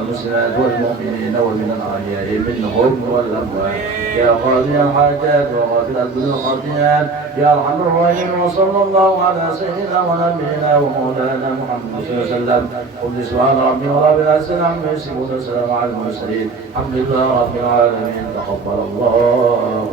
المسلمات والمؤمنين ومن الأحياء منهم والأموات يا قاضي الحاجات وغافل الذنوب والخطيئات يا أرحم الراحمين وصلى الله على سيدنا ونبينا ومولانا محمد صلى الله عليه وسلم قل سبحان ربي ورب العزة عما يصفون وسلام على المرسلين الحمد لله رب العالمين تقبل الله